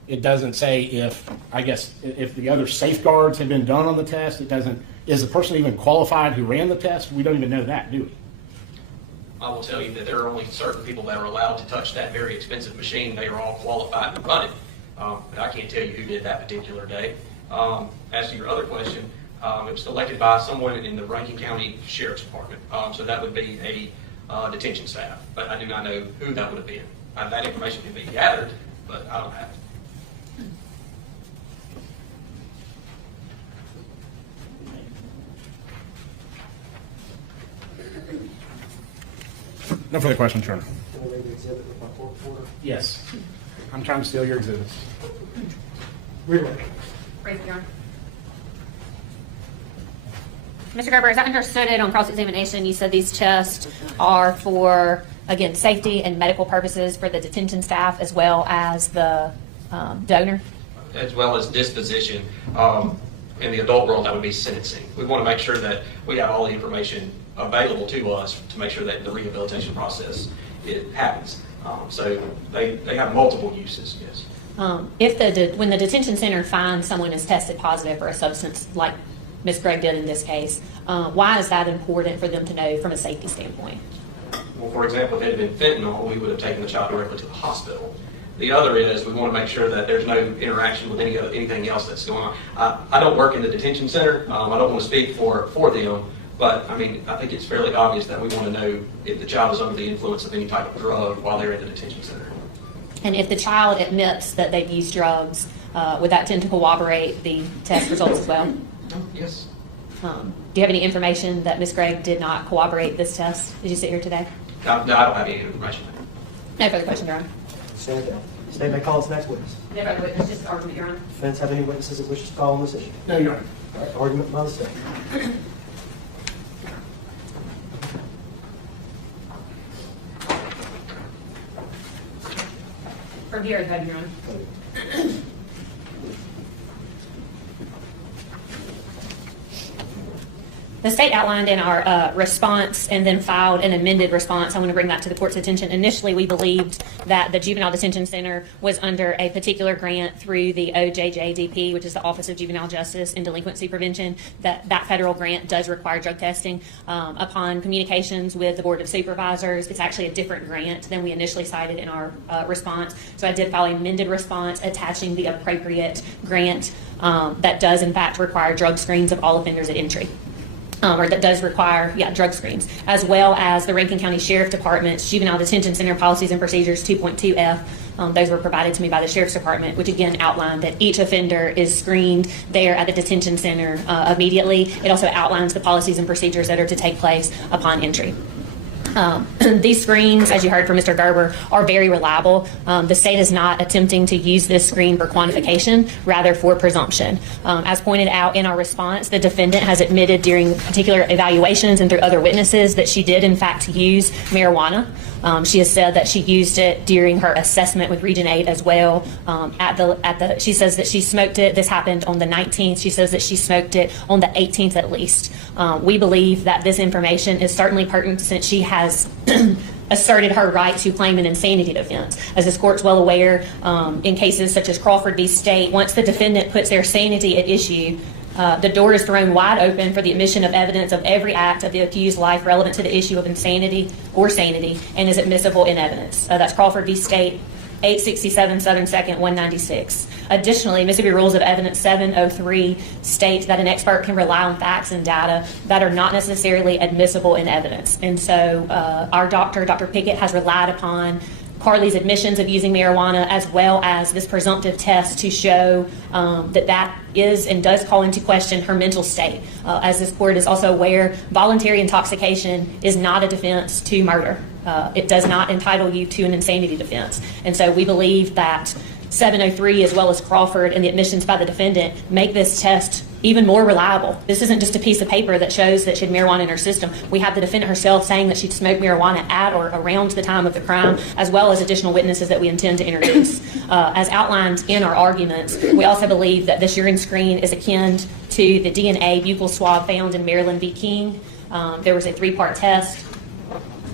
It doesn't say if the other safeguards have been done on the test. It doesn't, is the person even qualified who ran the test? We don't even know that, do we? I will tell you that there are only certain people that are allowed to touch that very expensive machine. They are all qualified to run it. But I can't tell you who did that particular day. As to your other question, it was selected by someone in the Rankin County Sheriff's Department. So that would be a detention staff. But I do not know who that would have been. That information can be gathered, but I don't have it. No further questions, Your Honor. Can I read the exhibit with my court reporter? Yes. I'm trying to steal your exhibits. Really? Raise your arm. Mr. Gerber, as I understood it on cross-examination, you said these tests are for, again, safety and medical purposes for the detention staff as well as the donor? As well as disposition. In the adult world, that would be sentencing. We want to make sure that we have all the information available to us to make sure that the rehabilitation process happens. So they have multiple uses, yes. When the detention center finds someone is tested positive for a substance like Ms. Gregg did in this case, why is that important for them to know from a safety standpoint? Well, for example, if it had been fentanyl, we would have taken the child directly to the hospital. The other is we want to make sure that there's no interaction with anything else that's going on. I don't work in the detention center. I don't want to speak for them, but I mean, I think it's fairly obvious that we want to know if the child is under the influence of any type of drug while they're in the detention center. And if the child admits that they've used drugs, would that tend to corroborate the test results as well? Yes. Do you have any information that Ms. Gregg did not corroborate this test? Did you sit here today? No, I don't have any information. No further question, Your Honor. Stand down. State may call its next witness. No further witness, just argument, Your Honor. Defense have any witnesses that wishes to call on this issue? No, Your Honor. All right, argument by the state. From here, Your Honor. The state outlined in our response and then filed an amended response. I want to bring that to the court's attention. Initially, we believed that the Juvenile Detention Center was under a particular grant through the OJJDP, which is the Office of Juvenile Justice and Delinquency Prevention. That federal grant does require drug testing. Upon communications with the Board of Supervisors, it's actually a different grant than we initially cited in our response. So I did file an amended response attaching the appropriate grant that does, in fact, require drug screens of all offenders at entry. or that does require, drug screens, as well as the Rankin County Sheriff Department's Juvenile Detention Center Policies and Procedures 2.2F. Those were provided to me by the Sheriff's Department, which again outlined that each offender is screened there at the detention center immediately. It also outlines the policies and procedures that are to take place upon entry. These screens, as you heard from Mr. Gerber, are very reliable. The state is not attempting to use this screen for quantification, rather for presumption. As pointed out in our response, the defendant has admitted during particular evaluations and through other witnesses that she did in fact use marijuana. She has said that she used it during her assessment with Region 8 as well. She says that she smoked it. This happened on the 19th. She says that she smoked it on the 18th at least. We believe that this information is certainly pertinent since she has asserted her right to claim an insanity defense. As this court's well aware, in cases such as Crawford v. State, once the defendant puts their sanity at issue, the door is thrown wide open for the admission of evidence of every act of the accused's life relevant to the issue of insanity or sanity and is admissible in evidence. That's Crawford v. State, 867 Southern 2nd, 196. Additionally, Mississippi Rules of Evidence 703 states that an expert can rely on facts and data that are not necessarily admissible in evidence. And so our doctor, Dr. Pickett, has relied upon Carly's admissions of using marijuana as well as this presumptive test to show that is and does call into question her mental state. As this court is also aware, voluntary intoxication is not a defense to murder. It does not entitle you to an insanity defense. And so we believe that 703 as well as Crawford and the admissions by the defendant make this test even more reliable. This isn't just a piece of paper that shows that she had marijuana in her system. We have the defendant herself saying that she'd smoked marijuana at or around the time of the crime, as well as additional witnesses that we intend to introduce. As outlined in our arguments, we also believe that this urine screen is akin to the DNA buccal swab found in Maryland v. King. There was a 3-part test.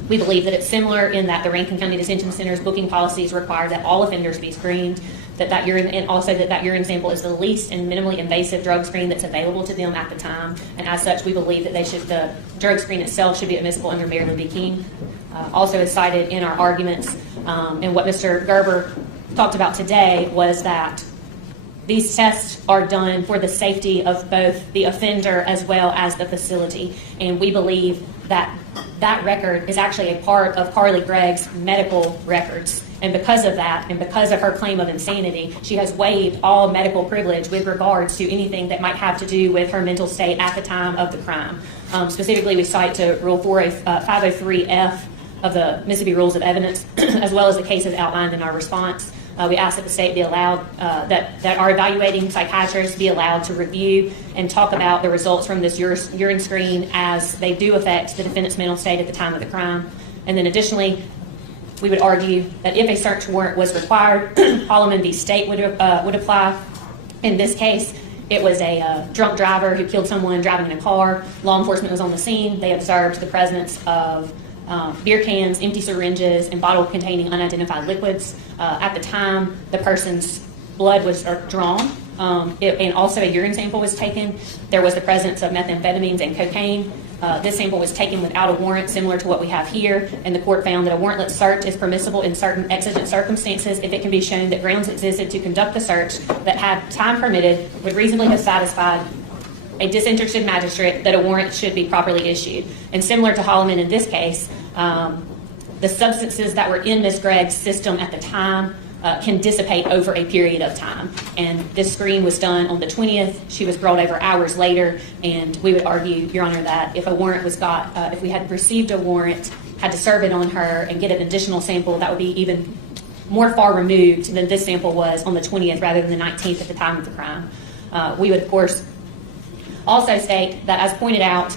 We believe that it's similar in that the Rankin County Detention Center's booking policies require that all offenders be screened, that urine, and also that urine sample is the least and minimally invasive drug screen that's available to them at the time. And as such, we believe that the drug screen itself should be admissible under Maryland v. King. Also as cited in our arguments, and what Mr. Gerber talked about today was that these tests are done for the safety of both the offender as well as the facility. And we believe that that record is actually a part of Carly Gregg's medical records. And because of that, and because of her claim of insanity, she has waived all medical privilege with regards to anything that might have to do with her mental state at the time of the crime. Specifically, we cite to Rule 503F of the Mississippi Rules of Evidence, as well as the cases outlined in our response. We ask that the state be allowed, that our evaluating psychiatrists be allowed to review and talk about the results from this urine screen as they do affect the defendant's mental state at the time of the crime. And then additionally, we would argue that if a search warrant was required, Holloman v. State would apply. In this case, it was a drunk driver who killed someone driving in a car. Law enforcement was on the scene. They observed the presence of beer cans, empty syringes, and bottles containing unidentified liquids. At the time, the person's blood was drawn, and also a urine sample was taken. There was the presence of methamphetamines and cocaine. This sample was taken without a warrant, similar to what we have here, and the court found that a warrantless search is permissible in certain exigent circumstances if it can be shown that grounds existed to conduct the search that, had time permitted, would reasonably have satisfied a disinterested magistrate that a warrant should be properly issued. And similar to Holloman in this case, the substances that were in Ms. Gregg's system at the time can dissipate over a period of time. And this screen was done on the 20th. She was brought over hours later, and we would argue, Your Honor, that if a warrant was if we had received a warrant, had to serve it on her and get an additional sample, that would be even more far removed than this sample was on the 20th rather than the 19th at the time of the crime. We would, of course, also state that, as pointed out,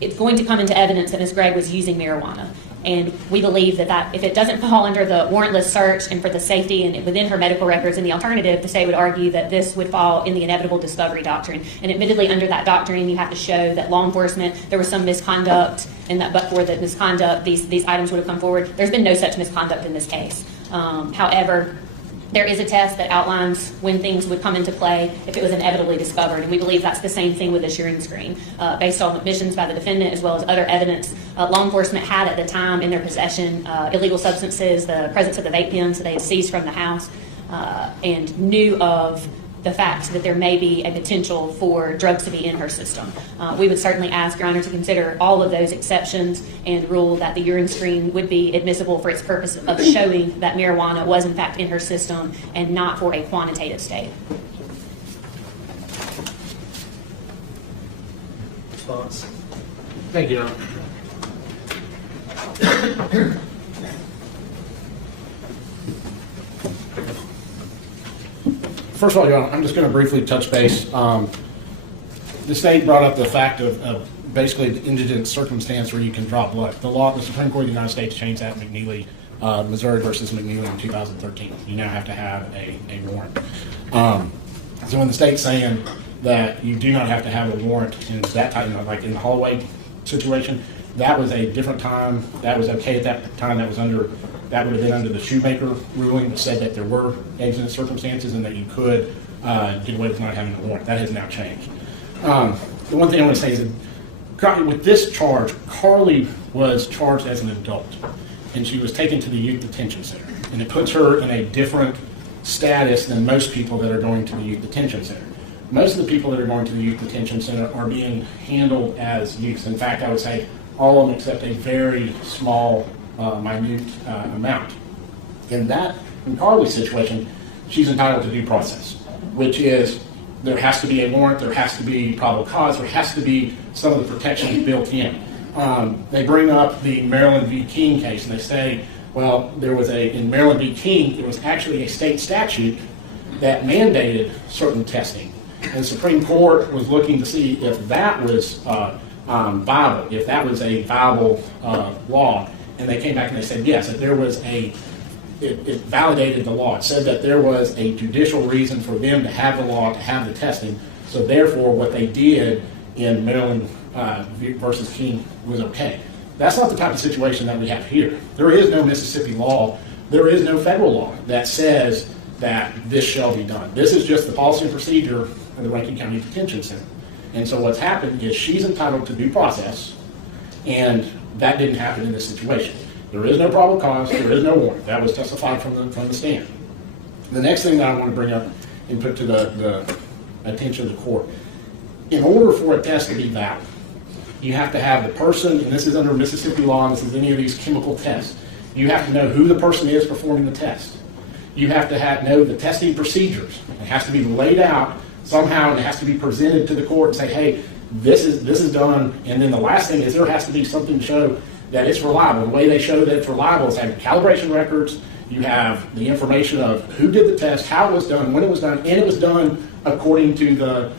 it's going to come into evidence that Ms. Gregg was using marijuana. And we believe that if it doesn't fall under the warrantless search and for the safety and within her medical records, and the alternative, the state would argue that this would fall in the inevitable discovery doctrine. And admittedly, under that doctrine, you have to show that law enforcement, there was some misconduct, and that but for the misconduct, these items would have come forward. There's been no such misconduct in this case. However, there is a test that outlines when things would come into play if it was inevitably discovered, and we believe that's the same thing with this urine screen. Based on admissions by the defendant as well as other evidence, law enforcement had at the time in their possession illegal substances, the presence of the vape pens that they had seized from the house, and knew of the fact that there may be a potential for drugs to be in her system. We would certainly ask Your Honor to consider all of those exceptions and rule that the urine screen would be admissible for its purpose of showing that marijuana was in fact in her system and not for a quantitative state. Response? Thank you, Your Honor. First of all, Your Honor, I'm just going to briefly touch base. The state brought up the fact of basically the indigent circumstance where you can draw blood. The Supreme Court of the United States changed that in McNeely, Missouri versus McNeely in 2013. You now have to have a warrant. So when the state's saying that you do not have to have a warrant in that type, like in the hallway situation, that was a different time. That was okay at that time. That would have been under the Shoemaker ruling that said that there were exigent circumstances and that you could get away with not having a warrant. That has now changed. The one thing I want to say is that with this charge, Carly was charged as an adult, and she was taken to the youth detention center. And it puts her in a different status than most people that are going to the youth detention center. Most of the people that are going to the youth detention center are being handled as youths. In fact, I would say all of them except a very small, minute amount. In Carly's situation, she's entitled to due process, which is there has to be a warrant, there has to be probable cause, there has to be some of the protections built in. They bring up the Maryland v. King case, and they say, well, in Maryland v. King, there was actually a state statute that mandated certain testing. And the Supreme Court was looking to see if that was viable, if that was a viable law. And they came back and they said, yes, that there was it validated the law. It said that there was a judicial reason for them to have the law, to have the testing. So therefore, what they did in Maryland versus King was okay. That's not the type of situation that we have here. There is no Mississippi law. There is no federal law that says that this shall be done. This is just the policy and procedure of the Rankin County Detention Center. And so what's happened is she's entitled to due process, and that didn't happen in this situation. There is no probable cause, there is no warrant. That was testified from the stand. The next thing that I want to bring up and put to the attention of the court, in order for a test to be valid, you have to have the person, and this is under Mississippi law, and this is any of these chemical tests, you have to know who the person is performing the test. You have to know the testing procedures. It has to be laid out somehow, and it has to be presented to the court and say, hey, this is done. And then the last thing is there has to be something to show that it's reliable. The way they show that it's reliable is having calibration records. You have the information of who did the test, how it was done, when it was done, and it was done according to the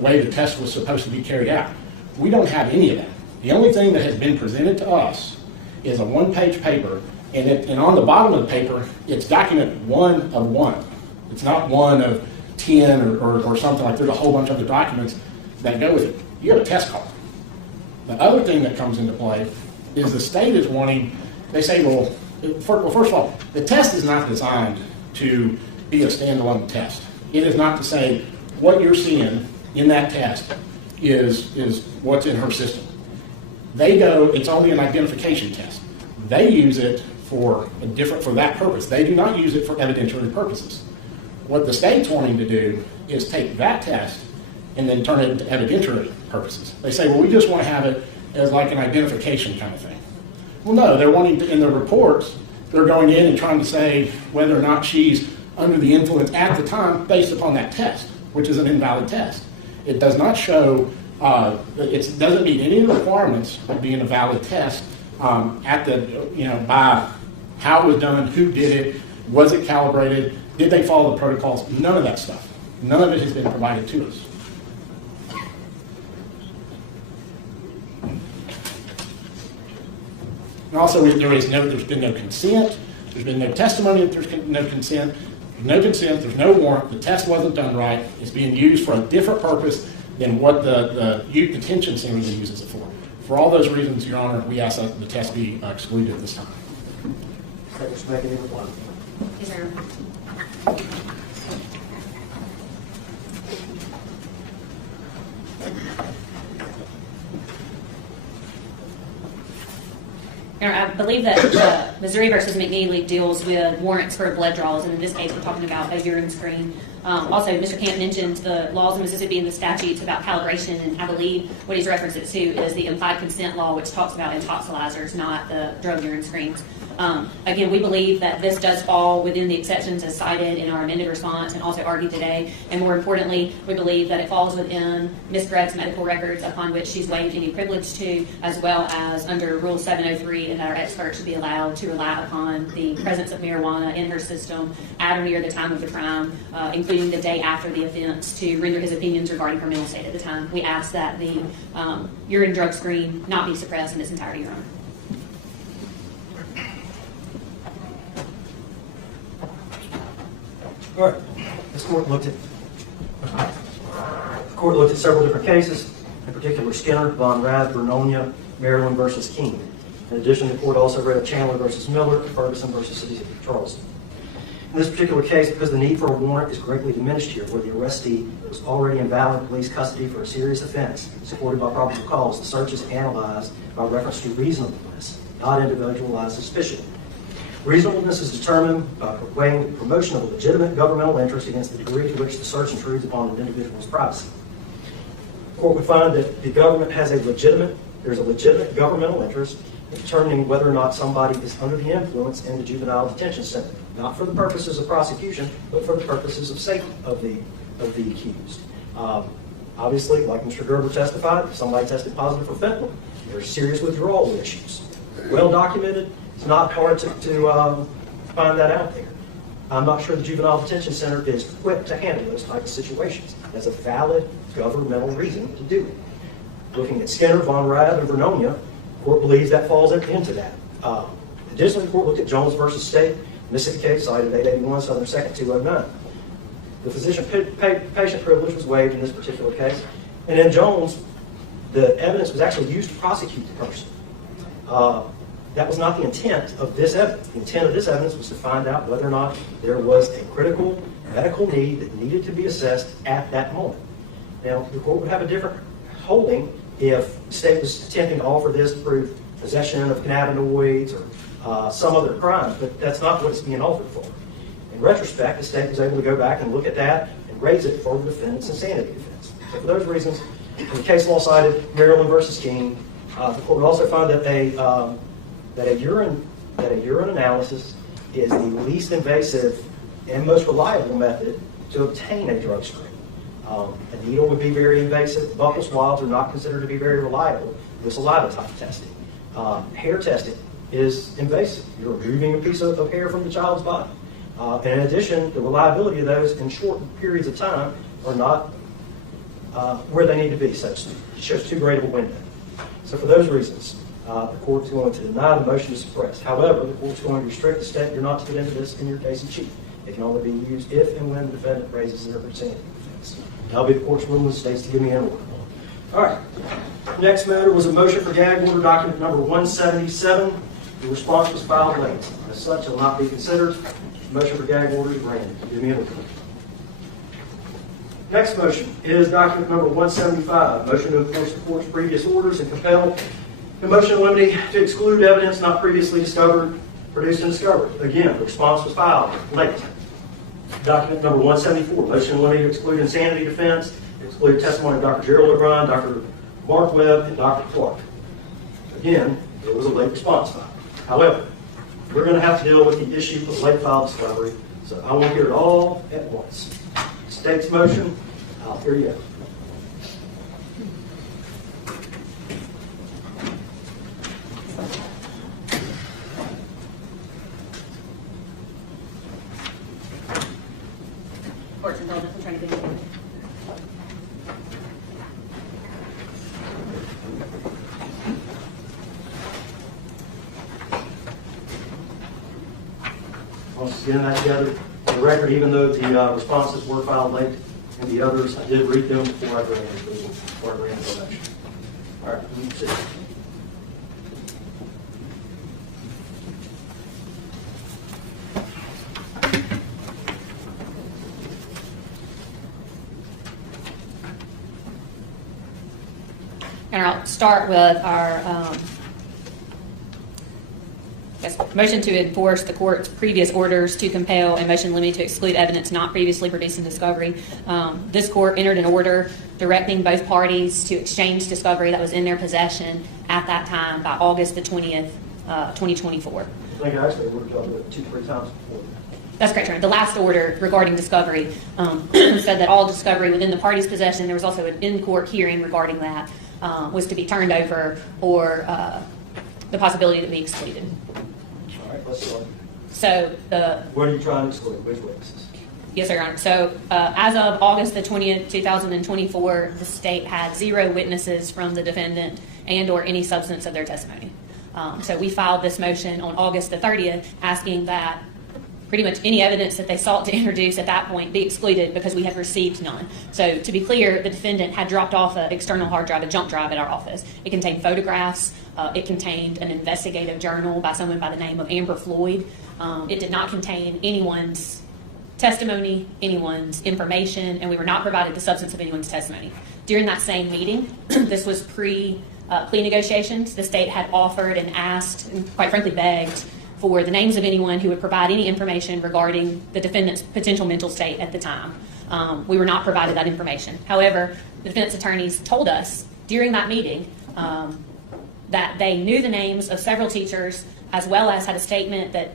way the test was supposed to be carried out. We don't have any of that. The only thing that has been presented to us is a one-page paper, and on the bottom of the paper, it's document 1 of 1. It's not 1 of 10 or something like. There's a whole bunch of other documents that go with it. You have a test card. The other thing that comes into play is the state is wanting, they say, well, first of all, the test is not designed to be a standalone test. It is not to say what you're seeing in that test is what's in her system. It's only an identification test. They use it for that purpose. They do not use it for evidentiary purposes. What the state's wanting to do is take that test and then turn it into evidentiary purposes. They say, well, we just want to have it as like an identification kind of thing. Well, no, they're wanting to, in their reports, they're going in and trying to say whether or not she's under the influence at the time based upon that test, which is an invalid test. It does not show, it doesn't meet any of the requirements of being a valid test by how it was done, who did it, was it calibrated, did they follow the protocols, none of that stuff. None of it has been provided to us. And also, there's been no consent, there's been no testimony that there's no consent, there's no warrant, the test wasn't done right, it's being used for a different purpose than what the youth detention center uses it for. For all those reasons, Your Honor, we ask that the test be excluded at this time. Secretary, make any reply? Is there? I believe that Missouri versus McNeely deals with warrants for blood draws, and in this case, we're talking about a urine screen. Also, Mr. Camp mentioned the laws in Mississippi and the statutes about calibration, and I believe what he's referenced it to is the implied consent law, which talks about intoxilizers, not the drug urine screens. Again, we believe that this does fall within the exceptions as cited in our amended response and also argued today. And more importantly, we believe that it falls within Ms. Gregg's medical records upon which she's waived any privilege to, as well as under Rule 703, and that our expert should be allowed to rely upon the presence of marijuana in her system at or near the time of the crime, including the day after the offense, to render his opinions regarding her mental state at the time. We ask that the urine drug screen not be suppressed in its entirety, Your Honor. All right, this court looked at several different cases, in particular Skinner, Von Rath, Vernonia, Maryland versus King. In addition, the court also read Chandler versus Miller, Ferguson versus City of Charleston. In this particular case, because the need for a warrant is greatly diminished here, where the arrestee was already in valid police custody for a serious offense, supported by probable cause, the search is analyzed by reference to reasonableness, not individualized suspicion. Reasonableness is determined by weighing the promotion of a legitimate governmental interest against the degree to which the search intrudes upon an individual's privacy. The court would find that the government has there's a legitimate governmental interest in determining whether or not somebody is under the influence in the juvenile detention center, not for the purposes of prosecution, but for the purposes of safety of the accused. Obviously, like Mr. Gerber testified, if somebody tested positive for fentanyl, there's serious withdrawal issues. Well documented. It's not hard to find that out there. I'm not sure the juvenile detention center is equipped to handle those types of situations. That's a valid governmental reason to do it. Looking at Skinner, Von Rath, and Vernonia, the court believes that falls into that. Additionally, the court looked at Jones versus State, Mississippi case cited 881 Southern 2nd 209. The physician-patient privilege was waived in this particular case. And in Jones, the evidence was actually used to prosecute the person. That was not the intent of this evidence. The intent of this evidence was to find out whether or not there was a critical medical need that needed to be assessed at that moment. Now, the court would have a different holding if the state was attempting to offer this to prove possession of cannabinoids or some other crime, but that's not what it's being offered for. In retrospect, the state was able to go back and look at that and raise it for the defendant's insanity defense. So for those reasons, in the case law cited, Maryland versus King, the court would also find that a urine analysis is the least invasive and most reliable method to obtain a drug screen. A needle would be very invasive. Buccal swabs are not considered to be very reliable with saliva type testing. Hair testing is invasive. You're removing a piece of hair from the child's body. And in addition, the reliability of those in short periods of time are not where they need to be, so to speak. It shows too great of a window. So for those reasons, the court is going to deny the motion to suppress. However, the court is going to restrict the state. You're not to get into this in your case in chief. It can only be used if and when the defendant raises their insanity defense. That'll be the court's rule in the states to give me an order. All right. Next matter was a motion for gag order document number 177. The response was filed late. As such, it will not be considered. The motion for gag order is granted. Give me an order. Next motion is document number 175. Motion to enforce the court's previous orders and compel the motion in limine to exclude evidence not previously discovered, produced, and discovered. Again, the response was filed late. Document number 174. Motion in limine to exclude insanity defense, exclude testimony of Dr. Gerald O'Brien, Dr. Mark Webb, and Dr. Clark. Again, there was a late response filed. However, we're going to have to deal with the issue of late file discovery, so I want to hear it all at once. State's motion, here you go. Court's indulgence, I'm trying to get it. Once getting that together, for the record, even though the responses were filed late and the others, I did read them before I granted approval, before I granted the election. All right, let's see. And I'll start with our Yes, motion to enforce the court's previous orders to compel and motion limited to exclude evidence not previously produced in discovery. This court entered an order directing both parties to exchange discovery that was in their possession at that time by August the 20th, 2024. I think actually we were talking about 2-3 times before. That's correct, Your Honor. The last order regarding discovery said that all discovery within the party's possession, there was also an in-court hearing regarding that, was to be turned over or the possibility to be excluded. All right, let's start. So What are you trying to exclude? Which witnesses? yes, sir, Your Honor. So as of August the 20th, 2024, the state had 0 witnesses from the defendant and or any substance of their testimony. So we filed this motion on August the 30th asking that pretty much any evidence that they sought to introduce at that point be excluded because we have received none. So to be clear, the defendant had dropped off an external hard drive, a jump drive at our office. It contained photographs. It contained an investigative journal by someone by the name of Amber Floyd. It did not contain anyone's testimony, anyone's information, and we were not provided the substance of anyone's testimony. During that same meeting, this was plea negotiations. The state had offered and asked, and quite frankly begged, for the names of anyone who would provide any information regarding the defendant's potential mental state at the time. We were not provided that information. However, the defense attorneys told us during that meeting that they knew the names of several teachers, as well as had a statement that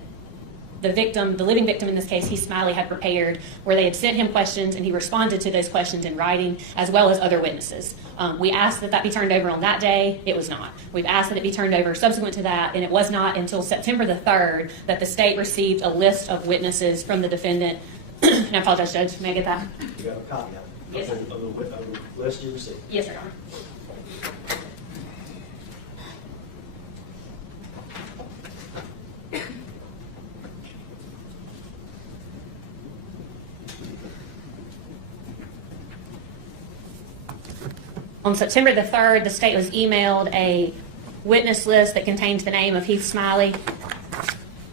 the victim, the living victim in this case, Smylie, had prepared, where they had sent him questions and he responded to those questions in writing, as well as other witnesses. We asked that that be turned over on that day. It was not. We've asked that it be turned over subsequent to that, and it was not until September the 3rd that the state received a list of witnesses from the defendant. And I apologize, Judge. May I get that? You have a copy of it? Yes, sir. Of the list you received? Yes, sir, Your Honor. On September the 3rd, the state was emailed a witness list that contained the name of Smylie,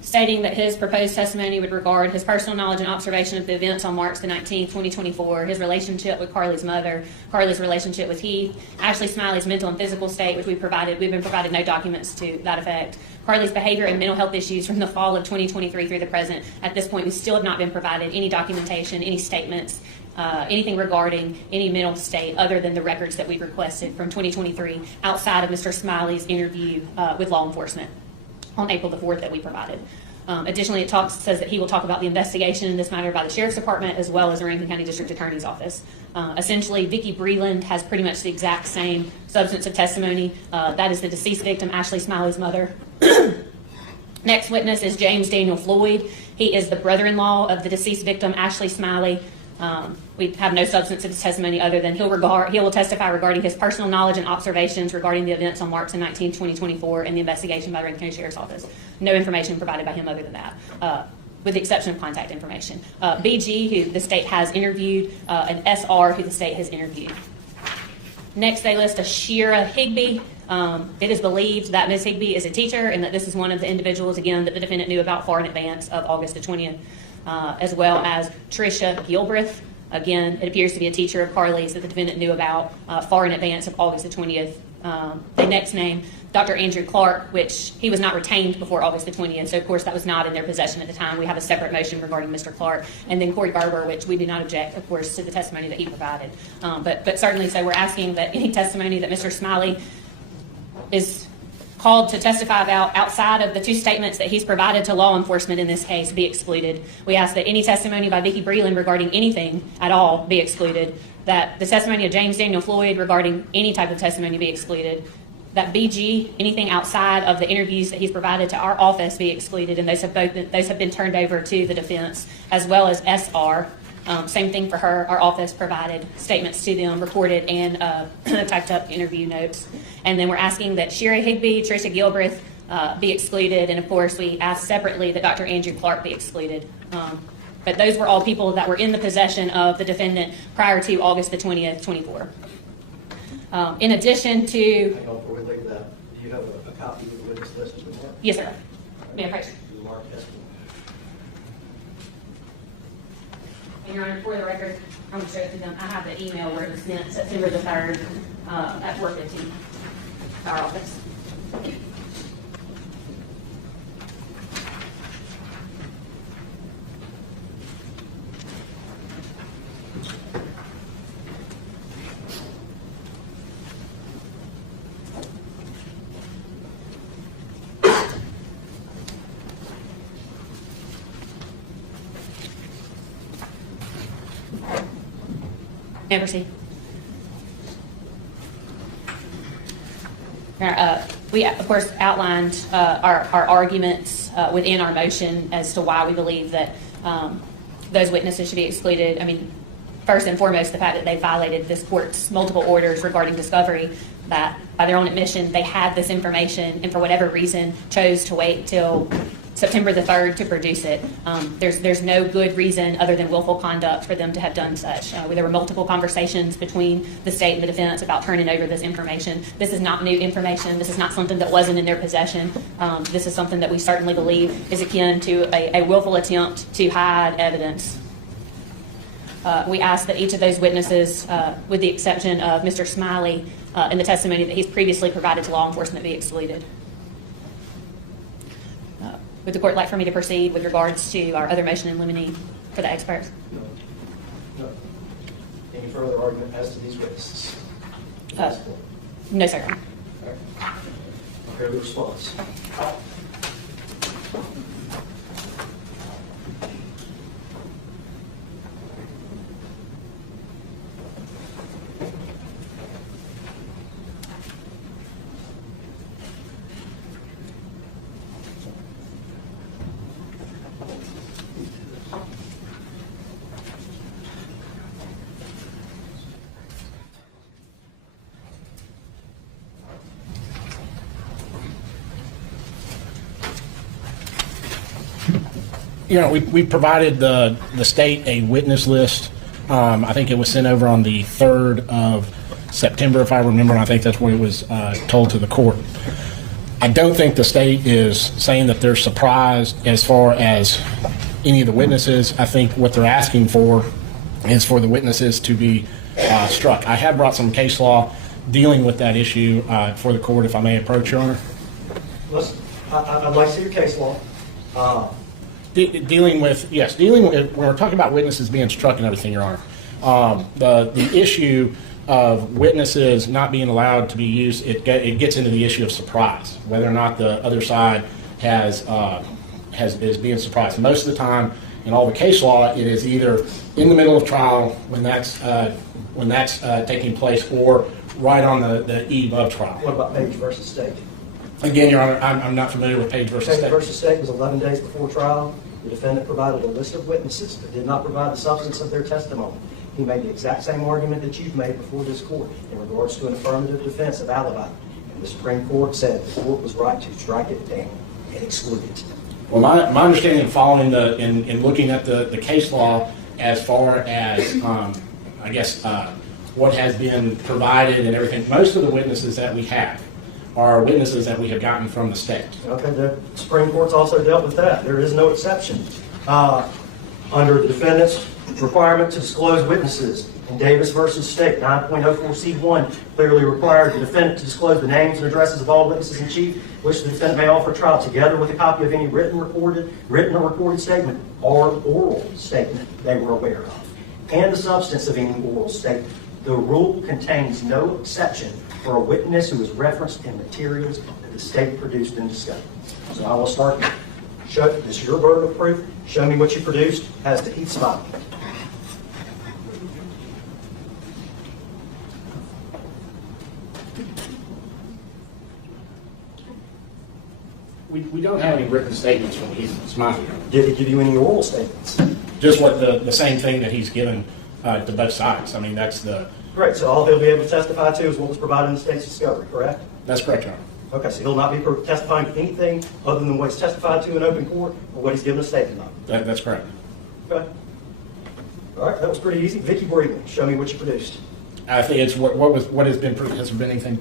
stating that his proposed testimony would regard his personal knowledge and observation of the events on March the 19th, 2024, his relationship with Carly's mother, Carly's relationship with Heath, Ashley Smiley's mental and physical state, which we've been provided no documents to that effect, Carly's behavior and mental health issues from the fall of 2023 through the present. At this point, we still have not been provided any documentation, any statements, anything regarding any mental state other than the records that we've requested from 2023 outside of Mr. Smiley's interview with law enforcement on April the 4th that we provided. Additionally, it says that he will talk about the investigation in this matter by the Sheriff's Department as well as the Rankin County District Attorney's Office. Essentially, Vicki Breland has pretty much the exact same substance of testimony. That is the deceased victim, Ashley Smiley's mother. Next witness is James Daniel Floyd. He is the brother-in-law of the deceased victim, Ashley Smylie. We have no substance of his testimony other than he will testify regarding his personal knowledge and observations regarding the events on March 19, 2024 and the investigation by the Rankin County Sheriff's Office. No information provided by him other than that, with the exception of contact information. BG, who the state has interviewed, and SR, who the state has interviewed. Next, they list a Shira Higby. It is believed that Ms. Higby is a teacher and that this is one of the individuals, again, that the defendant knew about far in advance of August the 20th. As well as Tricia Gilbreth. Again, it appears to be a teacher of Carly's that the defendant knew about far in advance of August the 20th. They next name Dr. Andrew Clark, which he was not retained before August the 20th, so of course that was not in their possession at the time. We have a separate motion regarding Mr. Clark. And then Corey Gerber, which we do not object, of course, to the testimony that he provided. But certainly, so we're asking that any testimony that Mr. Smylie is called to testify about outside of the 2 statements that he's provided to law enforcement in this case be excluded. We ask that any testimony by Vicki Breland regarding anything at all be excluded, that the testimony of James Daniel Floyd regarding any type of testimony be excluded, that BG, anything outside of the interviews that he's provided to our office be excluded, and those have been turned over to the defense, as well as SR. Same thing for her. Our office provided statements to them, recorded and typed up interview notes. And then we're asking that Shira Higby, Tricia Gilbreth be excluded. And of course, we asked separately that Dr. Andrew Clark be excluded. But those were all people that were in the possession of the defendant prior to August the 20th, 24. In addition to... Hang on, before we leave that, do you have a copy of the witness list as well? Yes, sir. May I approach? Mark Espen. And Your Honor, for the record, I'm going to show it to them. I have the email where it was sent September the 3rd at 4:15 to our office. May I proceed? We, of course, outlined our arguments within our motion as to why we believe that those witnesses should be excluded. I mean, first and foremost, the fact that they violated this court's multiple orders regarding discovery, that by their own admission, they had this information and for whatever reason chose to wait till September the 3rd to produce it. There's no good reason other than willful conduct for them to have done such. There were multiple conversations between the state and the defense about turning over this information. This is not new information. This is not something that wasn't in their possession. This is something that we certainly believe is akin to a willful attempt to hide evidence. We ask that each of those witnesses, with the exception of Mr. Smylie, in the testimony that he's previously provided to law enforcement, be excluded. Would the court like for me to proceed with regards to our other motion in limine for the experts? No. Any further argument as to these witnesses? No, sir. All right. I'll hear the response. You know, we provided the state a witness list. I think it was sent over on the 3rd of September, if I remember, and I think that's when it was told to the court. I don't think the state is saying that they're surprised as far as any of the witnesses. I think what they're asking for is for the witnesses to be struck. I have brought some case law dealing with that issue for the court, if I may approach, Your Honor. Listen, I'd like to see your case law. Dealing with when we're talking about witnesses being struck and everything, Your Honor, the issue of witnesses not being allowed to be used, it gets into the issue of surprise, whether or not the other side is being surprised. Most of the time, in all the case law, it is either in the middle of trial when that's taking place, or right on the eve of trial. What about Page versus State? Again, Your Honor, I'm not familiar with Page versus Page State. versus State was 11 days before trial. The defendant provided a list of witnesses but did not provide the substance of their testimony. He made the exact same argument that you've made before this court in regards to an affirmative defense of alibi. And the Supreme Court said the court was right to strike it down and exclude it. Well, my understanding following in looking at the case law as far as, I guess, what has been provided and everything, most of the witnesses that we have are witnesses that we have gotten from the state. Okay, the Supreme Court's also dealt with that. There is no exception. Under the defendant's requirement to disclose witnesses in Davis versus State, 9.04C1 clearly required the defendant to disclose the names and addresses of all witnesses in chief, which the defendant may offer trial, together with a copy of any written or recorded statement or oral statement they were aware of, and the substance of any oral statement. The rule contains no exception for a witness who is referenced in materials that the state produced in discovery. So I will start. This is your burden of proof. Show me what you produced as to each Smylie. We don't have any written statements from Smylie. Did he give you any oral statements? Just what the same thing that he's given to both sides. I mean, that's the... Great. So all he'll be able to testify to is what was provided in the state's discovery, correct? That's correct, Your Honor. Okay, so he'll not be testifying to anything other than what he's testified to in open court or what he's given a statement on. That's correct. Okay. All right, that was pretty easy. Vicki Breeden, show me what you produced. I think it's what has been proved. Has there been anything?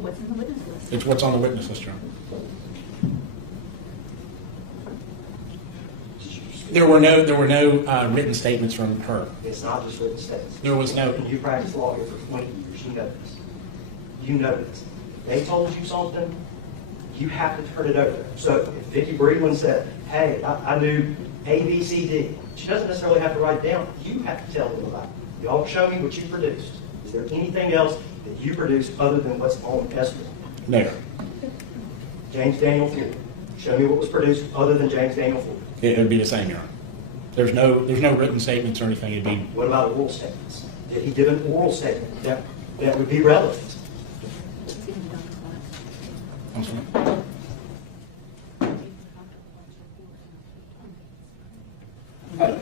What's in the witness list? It's what's on the witness list, Your Honor. There were no written statements from her. It's not just written statements. There was no. You practiced law here for 20 years. You know this. You know this. They told you something, you have to turn it over. So if Vicki Breeden said, hey, I knew A, B, C, D, she doesn't necessarily have to write it down. You have to tell them about it. Y'all show me what you produced. Is there anything else that you produced other than what's on S1? No. James Daniel Ford. Show me what was produced other than James Daniel Ford. It would be the same, Your Honor. There's no written statements or anything. It'd be. What about oral statements? Did he give an oral statement that would be relevant? I'm sorry.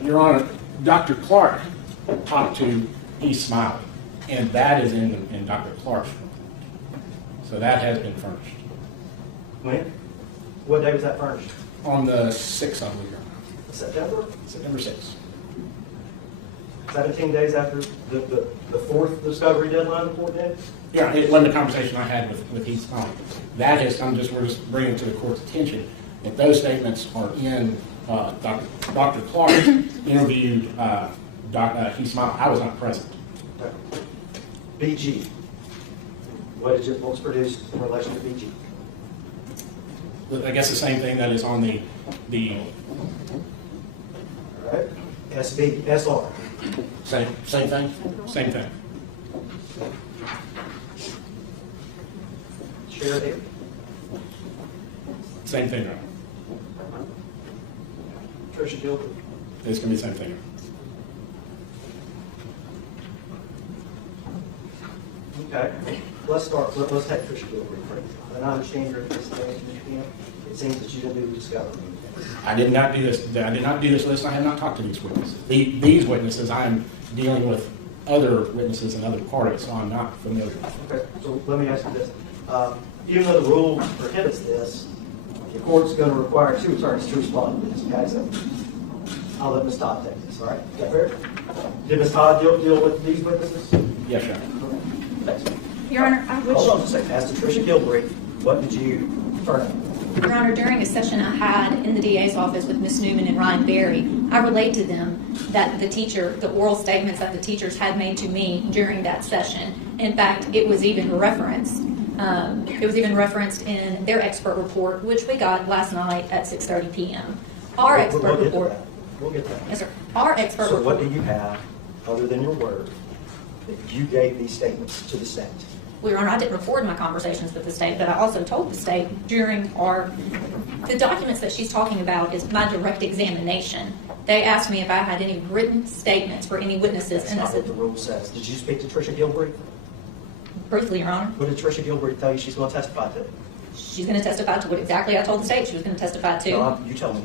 Your Honor, Dr. Clark talked to E. Smylie, and that is in Dr. Clark's report. So that has been furnished. When? What day was that furnished? On the 6th, I believe, Your Honor. September? September 6th. 17 days after the fourth discovery deadline, the court did? Yeah, it wasn't a conversation I had with E. Smylie. That is, we're just bringing to the court's attention that those statements are in, Dr. Clark interviewed E. Smylie. I was not present. BG. What was produced in relation to BG? I guess the same thing that is on the All right. SB, SR. same thing? Same thing. Share here. Same thing, Your Honor. Tricia Gilbert. It's going to be the same thing. Okay. Let's start. Let's take Tricia Gilbert first. And I understand your participation, Mr. Kemp. It seems that you didn't do the discovery. I did not do this. I did not do this list. I have not talked to these witnesses. These witnesses, I am dealing with other witnesses and other parties, so I'm not familiar with. Okay. So let me ask you this. Even though the rule prohibits this, the court's going to require two attorneys to respond to this. Okay. So I'll let Ms. Todd take this. All right. Is that fair? Did Ms. Todd deal with these witnesses? Yes, Your Honor. Thanks. Your Honor, I wish. Hold on just a second. As to Tricia Gilbert, what did you turn up? Your Honor, during a session I had in the DA's office with Ms. Newman and Ryan Berry, I relayed to them that the oral statements that the teachers had made to me during that session. In fact, it was even referenced. It was even referenced in their expert report, which we got last night at 6:30 p.m. Our expert We'll get to report. that. We'll get to that. Yes, sir. Our expert So report. what do you have, other than your word, that you gave these statements to the state? Well, Your Honor, I didn't record my conversations with the state, but I also told the state during the documents that she's talking about is my direct examination. They asked me if I had any written statements for any witnesses, That's and I not what said, the rule says. Did you speak to Tricia Gilbert? briefly, Your Honor, What did Tricia Gilbert tell you she's going to testify to? she's going to testify to what exactly I told the state she was going to testify to. No, you tell me.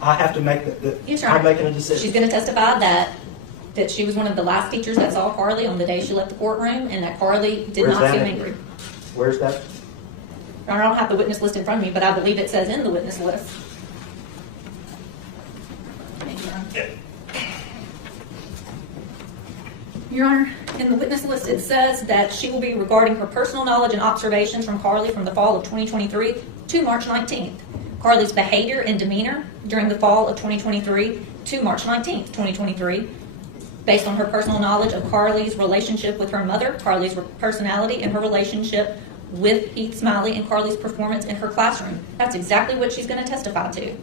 I have to make Yes, Your Honor. I'm making a She's decision. going to testify that she was one of the last teachers that saw Carly on the day she left the courtroom, and that Carly did Where's not that seem at? angry. Where's that? Your Honor, I don't have the witness list in front of me, but I believe it says in the witness list. Thank you, Your Honor. Your Honor, in the witness list, it says that she will be regarding her personal knowledge and observations from Carly from the fall of 2023 to March 19th. Carly's behavior and demeanor during the fall of 2023 to March 19th, 2023, based on her personal knowledge of Carly's relationship with her mother, Carly's personality, and her relationship with Heath Smylie and Carly's performance in her classroom. That's exactly what she's going to testify to.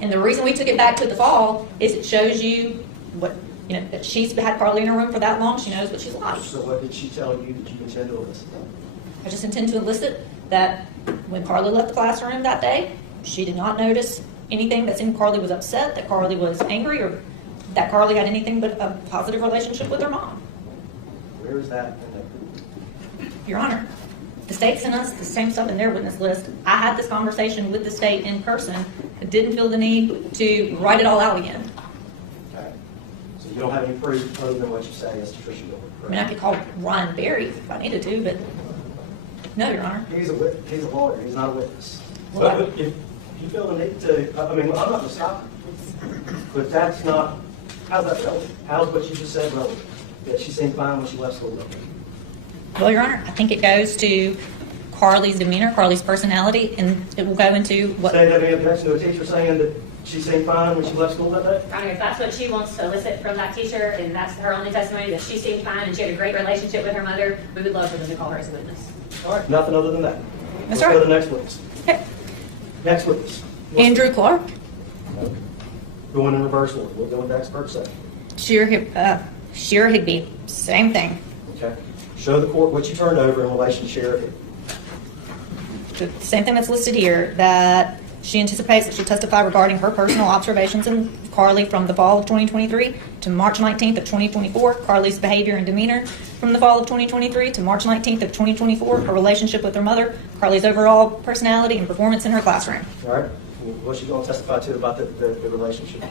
And the reason we took it back to the fall is it shows you that she's had Carly in her room for that long. She knows what she's like. So what did she tell you that you intend to elicit? I just intend to elicit that when Carly left the classroom that day, she did not notice anything that seemed Carly was upset, that Carly was angry, or that Carly had anything but a positive relationship with her mom. Where is that in Your Honor, the state sent us the same stuff in their witness list. I had this conversation with the state in person. I didn't feel the need to write it all out again. Okay. So you don't have any proof other than what you say as to Tricia Gilbert, I mean, I correct? could call Ryan Berry if I needed to, but no, Your Honor. He's a lawyer. He's not a witness. Well, But if you feel the need to, I mean, I'm not going to stop you. But that's not, how's that relevant? How's what you just said relevant? That she seemed fine when she left school? Well, Your Honor, I think it goes to Carly's demeanor, Carly's personality, and it will go into what. Say that any objection to a teacher saying that she seemed fine when she left school that day? Your Honor, if that's what she wants to elicit from that teacher, and that's her only testimony, that she seemed fine and she had a great relationship with her mother, we would love for them to call her as a witness. All right, nothing other than that. Let's sir. go to the next witness. Okay. Next witness. Andrew Clark, Going in reverse order. We'll go with the expert second. Shearer Higby, same thing. Okay. Show the court what you turned over in relation to Sheriff Higby. The same thing that's listed here, that She anticipates that she'll testify regarding her personal observations of Carly from the fall of 2023 to March 19th of 2024, Carly's behavior and demeanor from the fall of 2023 to March 19th of 2024, her relationship with her mother, Carly's overall personality and performance in her classroom. All right. What's she going to testify to about the relationship?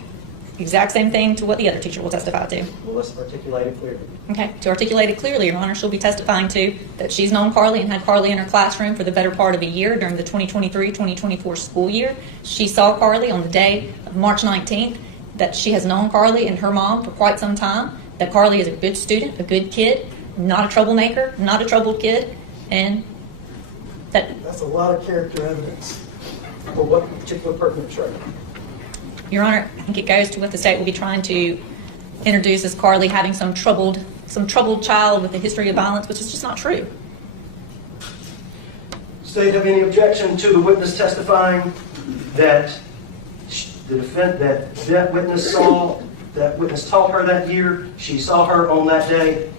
Exact same thing to what the other teacher will testify to. Well, let's articulate it clearly. Okay, to articulate it clearly, Your Honor, she'll be testifying to that she's known Carly and had Carly in her classroom for the better part of a year during the 2023-2024 school year. She saw Carly on the day of March 19th, that she has known Carly and her mom for quite some time, that Carly is a good student, a good kid, not a troublemaker, not a troubled kid, and that... That's a lot of character evidence for what particular pertinent trait. Your Honor, I think it goes to what the state will be trying to introduce as Carly having some troubled child with a history of violence, which is just not true. State have any objection to the witness testifying that that witness saw, that witness taught her that year, she saw her on that day,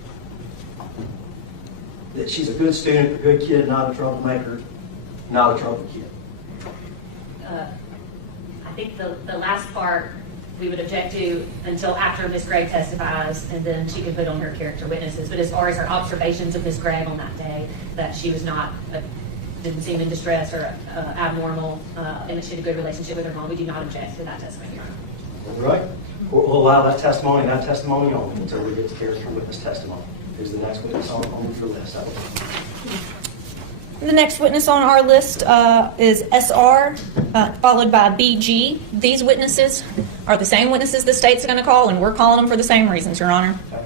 that she's a good student, a good kid, not a troublemaker, not a troubled kid? I think the last part we would object to until after Ms. Gregg testifies, and then she can put on her character witnesses. But as far as her observations of Ms. Gregg on that day, that she was not, didn't seem in distress or abnormal, and that she had a good relationship with her mom, we do not object to that testimony, Your Honor. All right. We'll allow that testimony and that testimony only until we get to character witness testimony. Who's the next witness on your list? The next witness on our list is SR, followed by BG. These witnesses are the same witnesses the state's going to call, and we're calling them for the same reasons, Your Honor. Okay.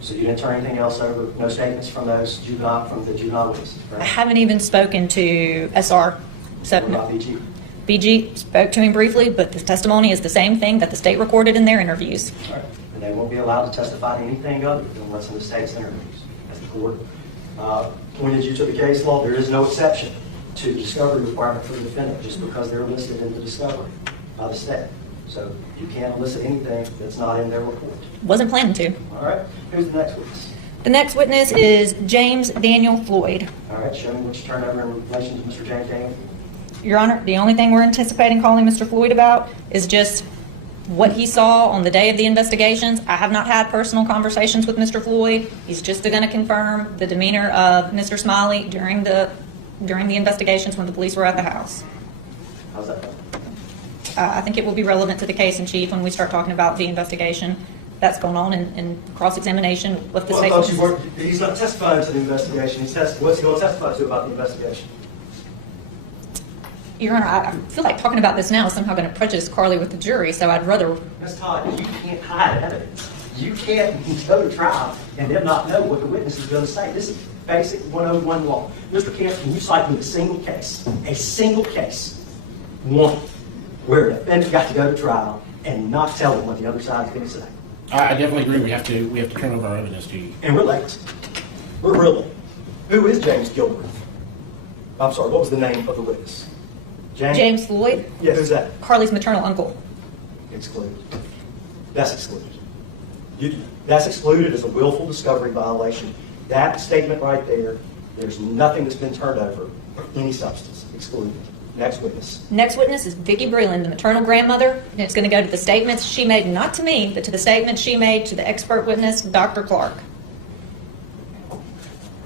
So you didn't turn anything else over? No statements from the juvenile witnesses, I right? haven't even spoken to SR. So What about BG? BG spoke to him briefly, but the testimony is the same thing that the state recorded in their interviews. All right. And they won't be allowed to testify to anything other than what's in the state's interviews. As the court pointed you to the case law, there is no exception to discovery requirement for the defendant just because they're listed in the discovery by the state. So you can't elicit anything that's not in their report. Wasn't planning to. All right. Who's the next witness? The next witness is James Daniel Floyd. All right. Show me what you turned over in relation to Mr. James Daniel. Your Honor, the only thing we're anticipating calling Mr. Floyd about is just what he saw on the day of the investigations. I have not had personal conversations with Mr. Floyd. He's just going to confirm the demeanor of Mr. Smylie during the investigations when the police were at the house. How's that going? I think it will be relevant to the case in chief when we start talking about the investigation that's going on in cross-examination with the Well, I state. thought you weren't, he's not testifying to the investigation. What's he going to testify to about the investigation? Your Honor, I feel like talking about this now is somehow going to prejudice Carly with the jury, so I'd rather... Ms. Todd, you can't hide evidence. You can't go to trial and then not know what the witness is going to say. This is basic 101 law. Mr. Camp, can you cite me a single case, one, where a defendant got to go to trial and not tell them what the other side is going to say? I definitely agree. We have to turn over our evidence to you. And relate. We're really. Who is James Gilbert? I'm sorry, what was the name of the witness? James Floyd, Yeah, who's that? Carly's maternal uncle. Excluded. That's excluded. That's excluded as a willful discovery violation. That statement right there, there's nothing that's been turned over of any substance. Excluded. Next witness. Next witness is Vicki Breland, the maternal grandmother, and it's going to go to the statements she made, not to me, but to the statements she made to the expert witness, Dr. Clark,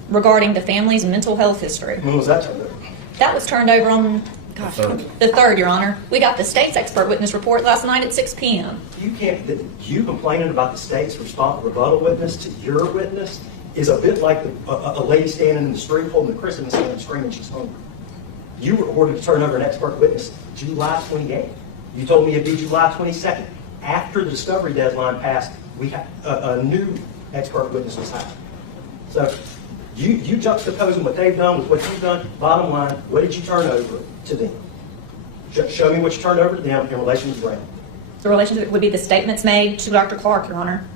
regarding the family's mental health history. When was that turned over? That was turned over on, The third. the 3rd, Your Honor. We got the state's expert witness report last night at 6 p.m. You complaining about the state's rebuttal witness to your witness is a bit like a lady standing in the street holding the Christmas sign and screaming she's hungry. You were ordered to turn over an expert witness July 28th. You told me it'd be July 22nd. After the discovery deadline passed, we had a new expert witness was hired. So you juxtaposing what they've done with what you've done. Bottom line, what did you turn over to them? Show me what you turned over to them in relation to Graham. The relationship would be the statements made to Dr. Clark, Your Honor.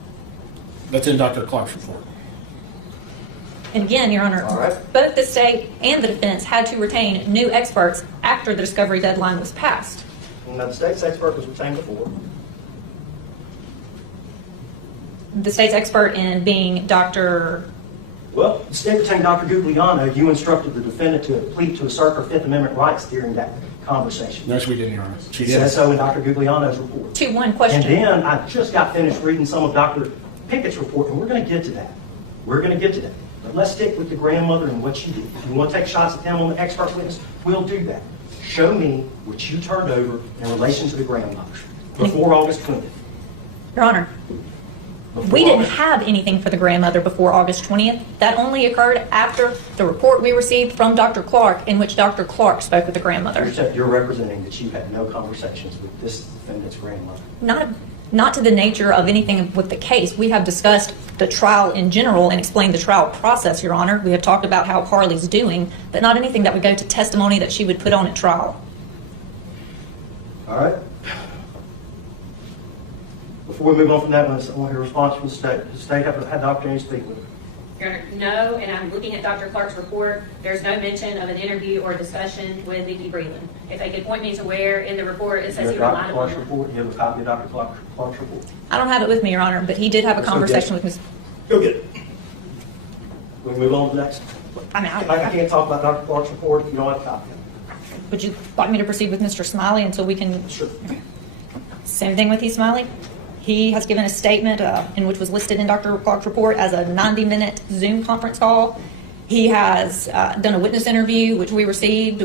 That's in Dr. Clark's report. And again, Your Honor, All right. both the state and the defense had to retain new experts after the discovery deadline was passed. Now, the state's expert was retained before. The state's expert in being Dr. Well, the state retained Dr. Gugliano. You instructed the defendant to plead to assert her Fifth Amendment rights during conversation. No, we didn't, Your Honor. She It did. says so in Dr. Gugliano's report. 2-1 question. And then I just got finished reading some of Dr. Pickett's report, and we're going to get to that. We're going to get to that. But let's stick with the grandmother and what you did. If you want to take shots at them on the expert witness, we'll do that. Show me what you turned over in relation to the grandmother before August 20th. Your Honor, Before we didn't August- have anything for the grandmother before August 20th. That only occurred after the report we received from Dr. Clark, in which Dr. Clark spoke with the grandmother. You're representing that you had no conversations with this defendant's grandmother. Not to the nature of anything with the case. We have discussed the trial in general and explained the trial process, Your Honor. We have talked about how Carly's doing, but not anything that would go to testimony that she would put on at trial. All right? Before we move on from that, I want to hear a response from the state. Does the state have had the opportunity to speak with her? Your Honor, no, and I'm looking at Dr. Clark's report. There's no mention of an interview or discussion with Vicki Breland. If they could point me to where in the report it says he You have relied Dr. upon Clark's her. report? You have a copy of Dr. Clark's report? I don't have it with me, Your Honor, but he did have a Let's go conversation get with it. Ms. Go get it. We move on to the next. I mean, I can't talk about Dr. Clark's report if you don't have a copy of it. would you like me to proceed with Mr. Smylie until we can? Sure. Same thing with Smylie. He has given a statement in which was listed in Dr. Clark's report as a 90-minute Zoom conference call. He has done a witness interview, which we received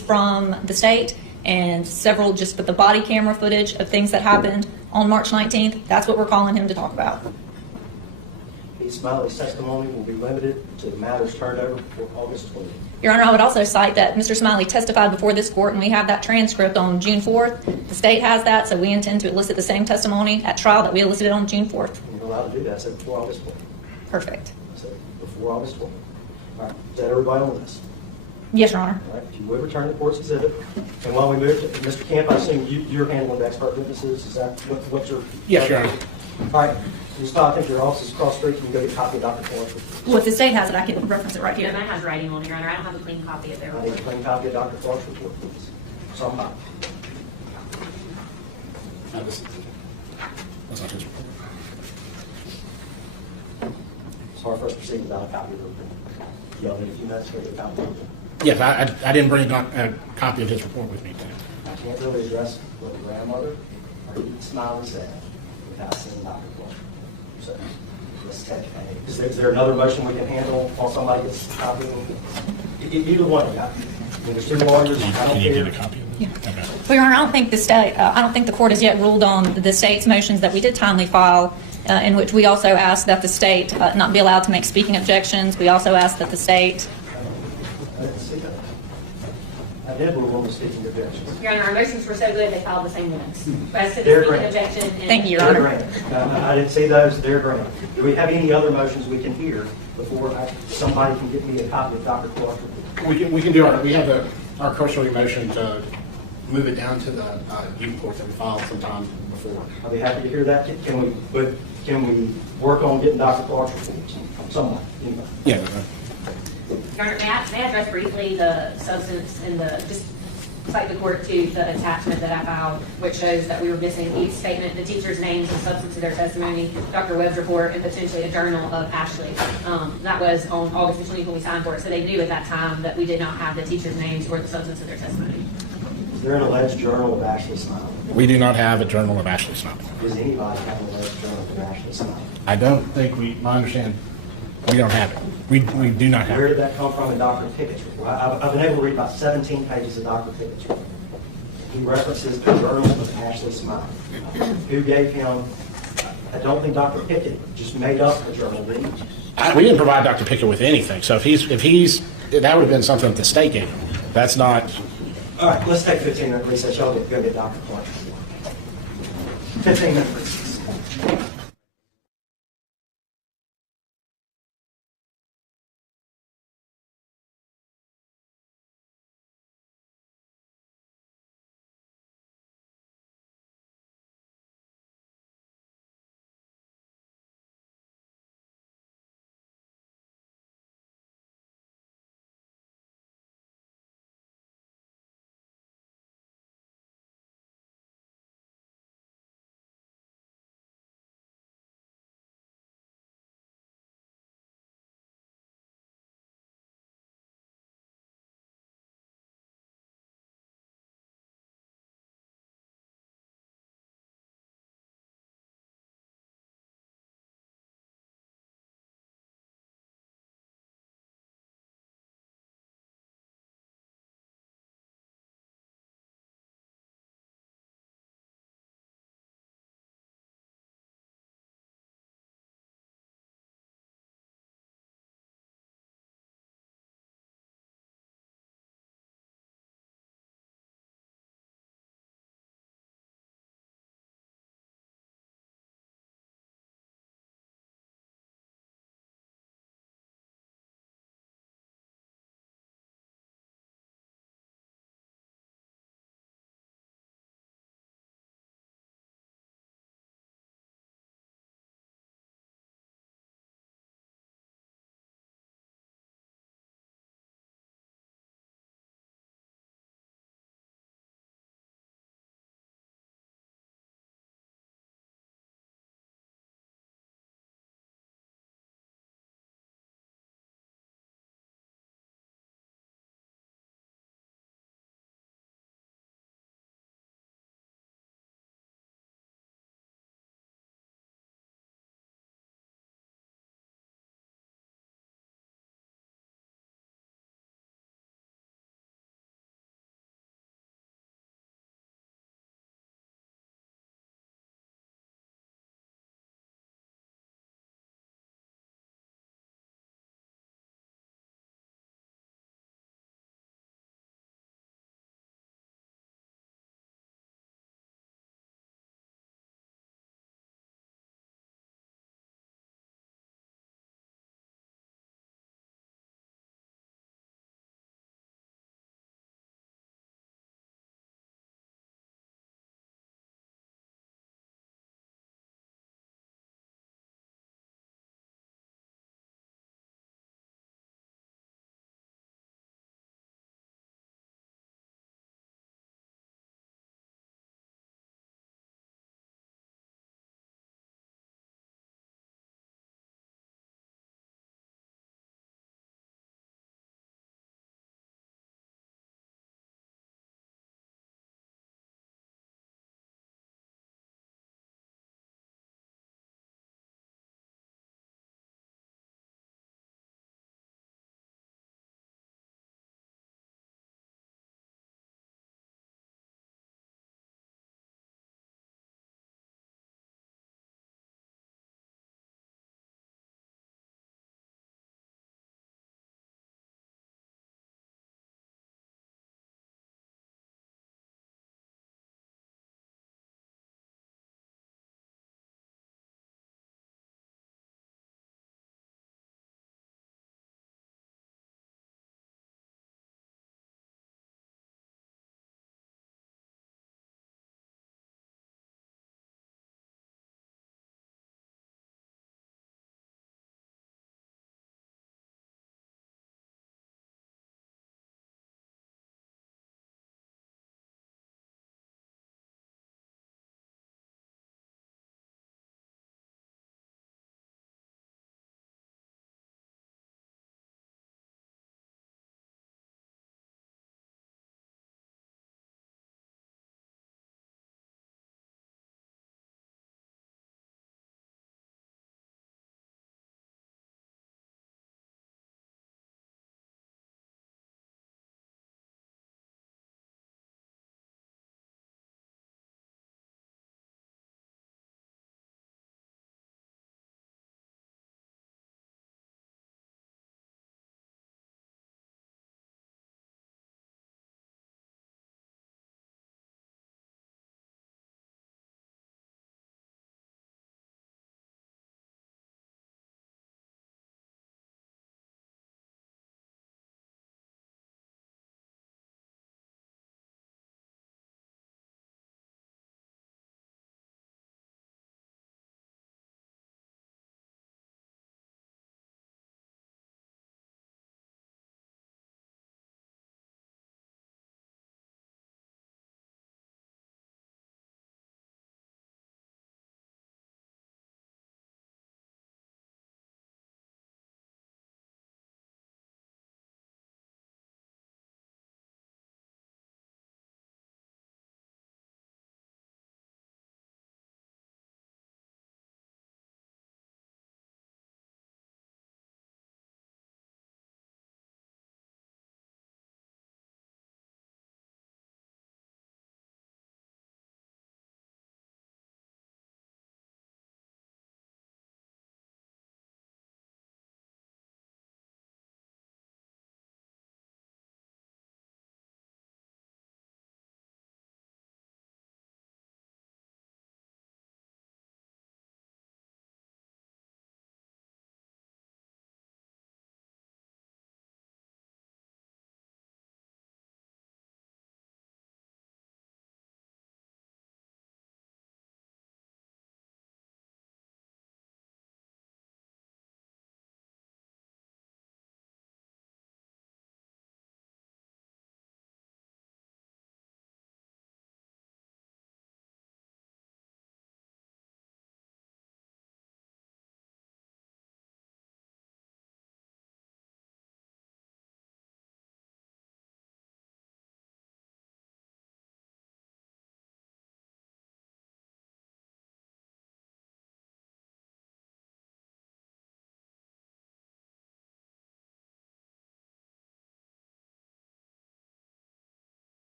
from the state, and several just with the body camera footage of things that happened on March 19th. That's what we're calling him to talk about. Smiley's testimony will be limited to the matters turned over before August 20th. Your Honor, I would also cite that Mr. Smylie testified before this court, and we have that transcript on June 4th. The state has that, so we intend to elicit the same testimony at trial that we elicited on June 4th. You're allowed to do that. I said before August 20th. Perfect. I said before August 20th. All right. Is that everybody on this? Yes, Your Honor. All right. If you would return the court's exhibit. And while we move to Mr. Camp, I assume you're handling the expert witnesses. Is that what your? Yes, Your Honor. All right. Ms. Todd, I think your office is across the street. You can go get a copy of Dr. Clark's report. Well, if the state has it, I can reference it right Yeah, here. that has writing on it, Your Honor. I don't have a clean copy of their I need a report. clean copy of Dr. Clark's report, please. Somebody. No, that's not his report. It's hard for us to proceed without a copy of the report. Y'all need a few minutes to get a copy of the report. Yes, I didn't bring a copy of his report with me today. I can't really address what the grandmother or Smiley said without seeing Dr. Clark. So let's take a, is there another motion we can handle while somebody gets a copy? Either one, you got. There's two lawyers. I don't Can you get a care. copy of it? Okay. Well, Your Honor, I don't think the court has yet ruled on the state's motions that we did timely file, in which we also asked that the state not be allowed to make speaking objections. We also asked that the state. I didn't see that. I did rule on the speaking objections. Your Honor, our motions were so good, they filed the same ones. As to the They're speaking great. objection. and- Thank you, Your They're Honor. granted. I didn't see those. They're granted. Do we have any other motions we can hear before somebody can get me a copy of Dr. Clark's report? We can do our, we have our cursory motion to move it down to the youth court that we filed sometime before. I'll be happy to hear that. Can we work on getting Dr. Clark's reports? Someone, anybody? Yeah. Your Honor, may I address briefly the substance and just cite the court to the attachment that I filed, which shows that we were missing each statement, the teacher's names and substance of their testimony, Dr. Webb's report, and potentially a journal of Ashley. That was on August the 20th when we signed for it, so they knew at that time that we did not have the teacher's names or the substance of their testimony. Is there an alleged journal of Ashley Smiley? We do not have a journal of Ashley Smylie. Does anybody have an alleged journal of Ashley Smiley? I don't think I understand, we don't have it. We do not have Where it. did that come from in Dr. Pickett's report? I've been able to read about 17 pages of Dr. Pickett's report. He references the journal of Ashley Smiley. Who gave him, I don't think Dr. Pickett just made up the journal, did he? We didn't provide Dr. Pickett with anything, so if he's, that would have been something that the state gave him. That's not, All right, let's take 15-minute recess. Y'all go get Dr. Clark's report. 15-minute recess.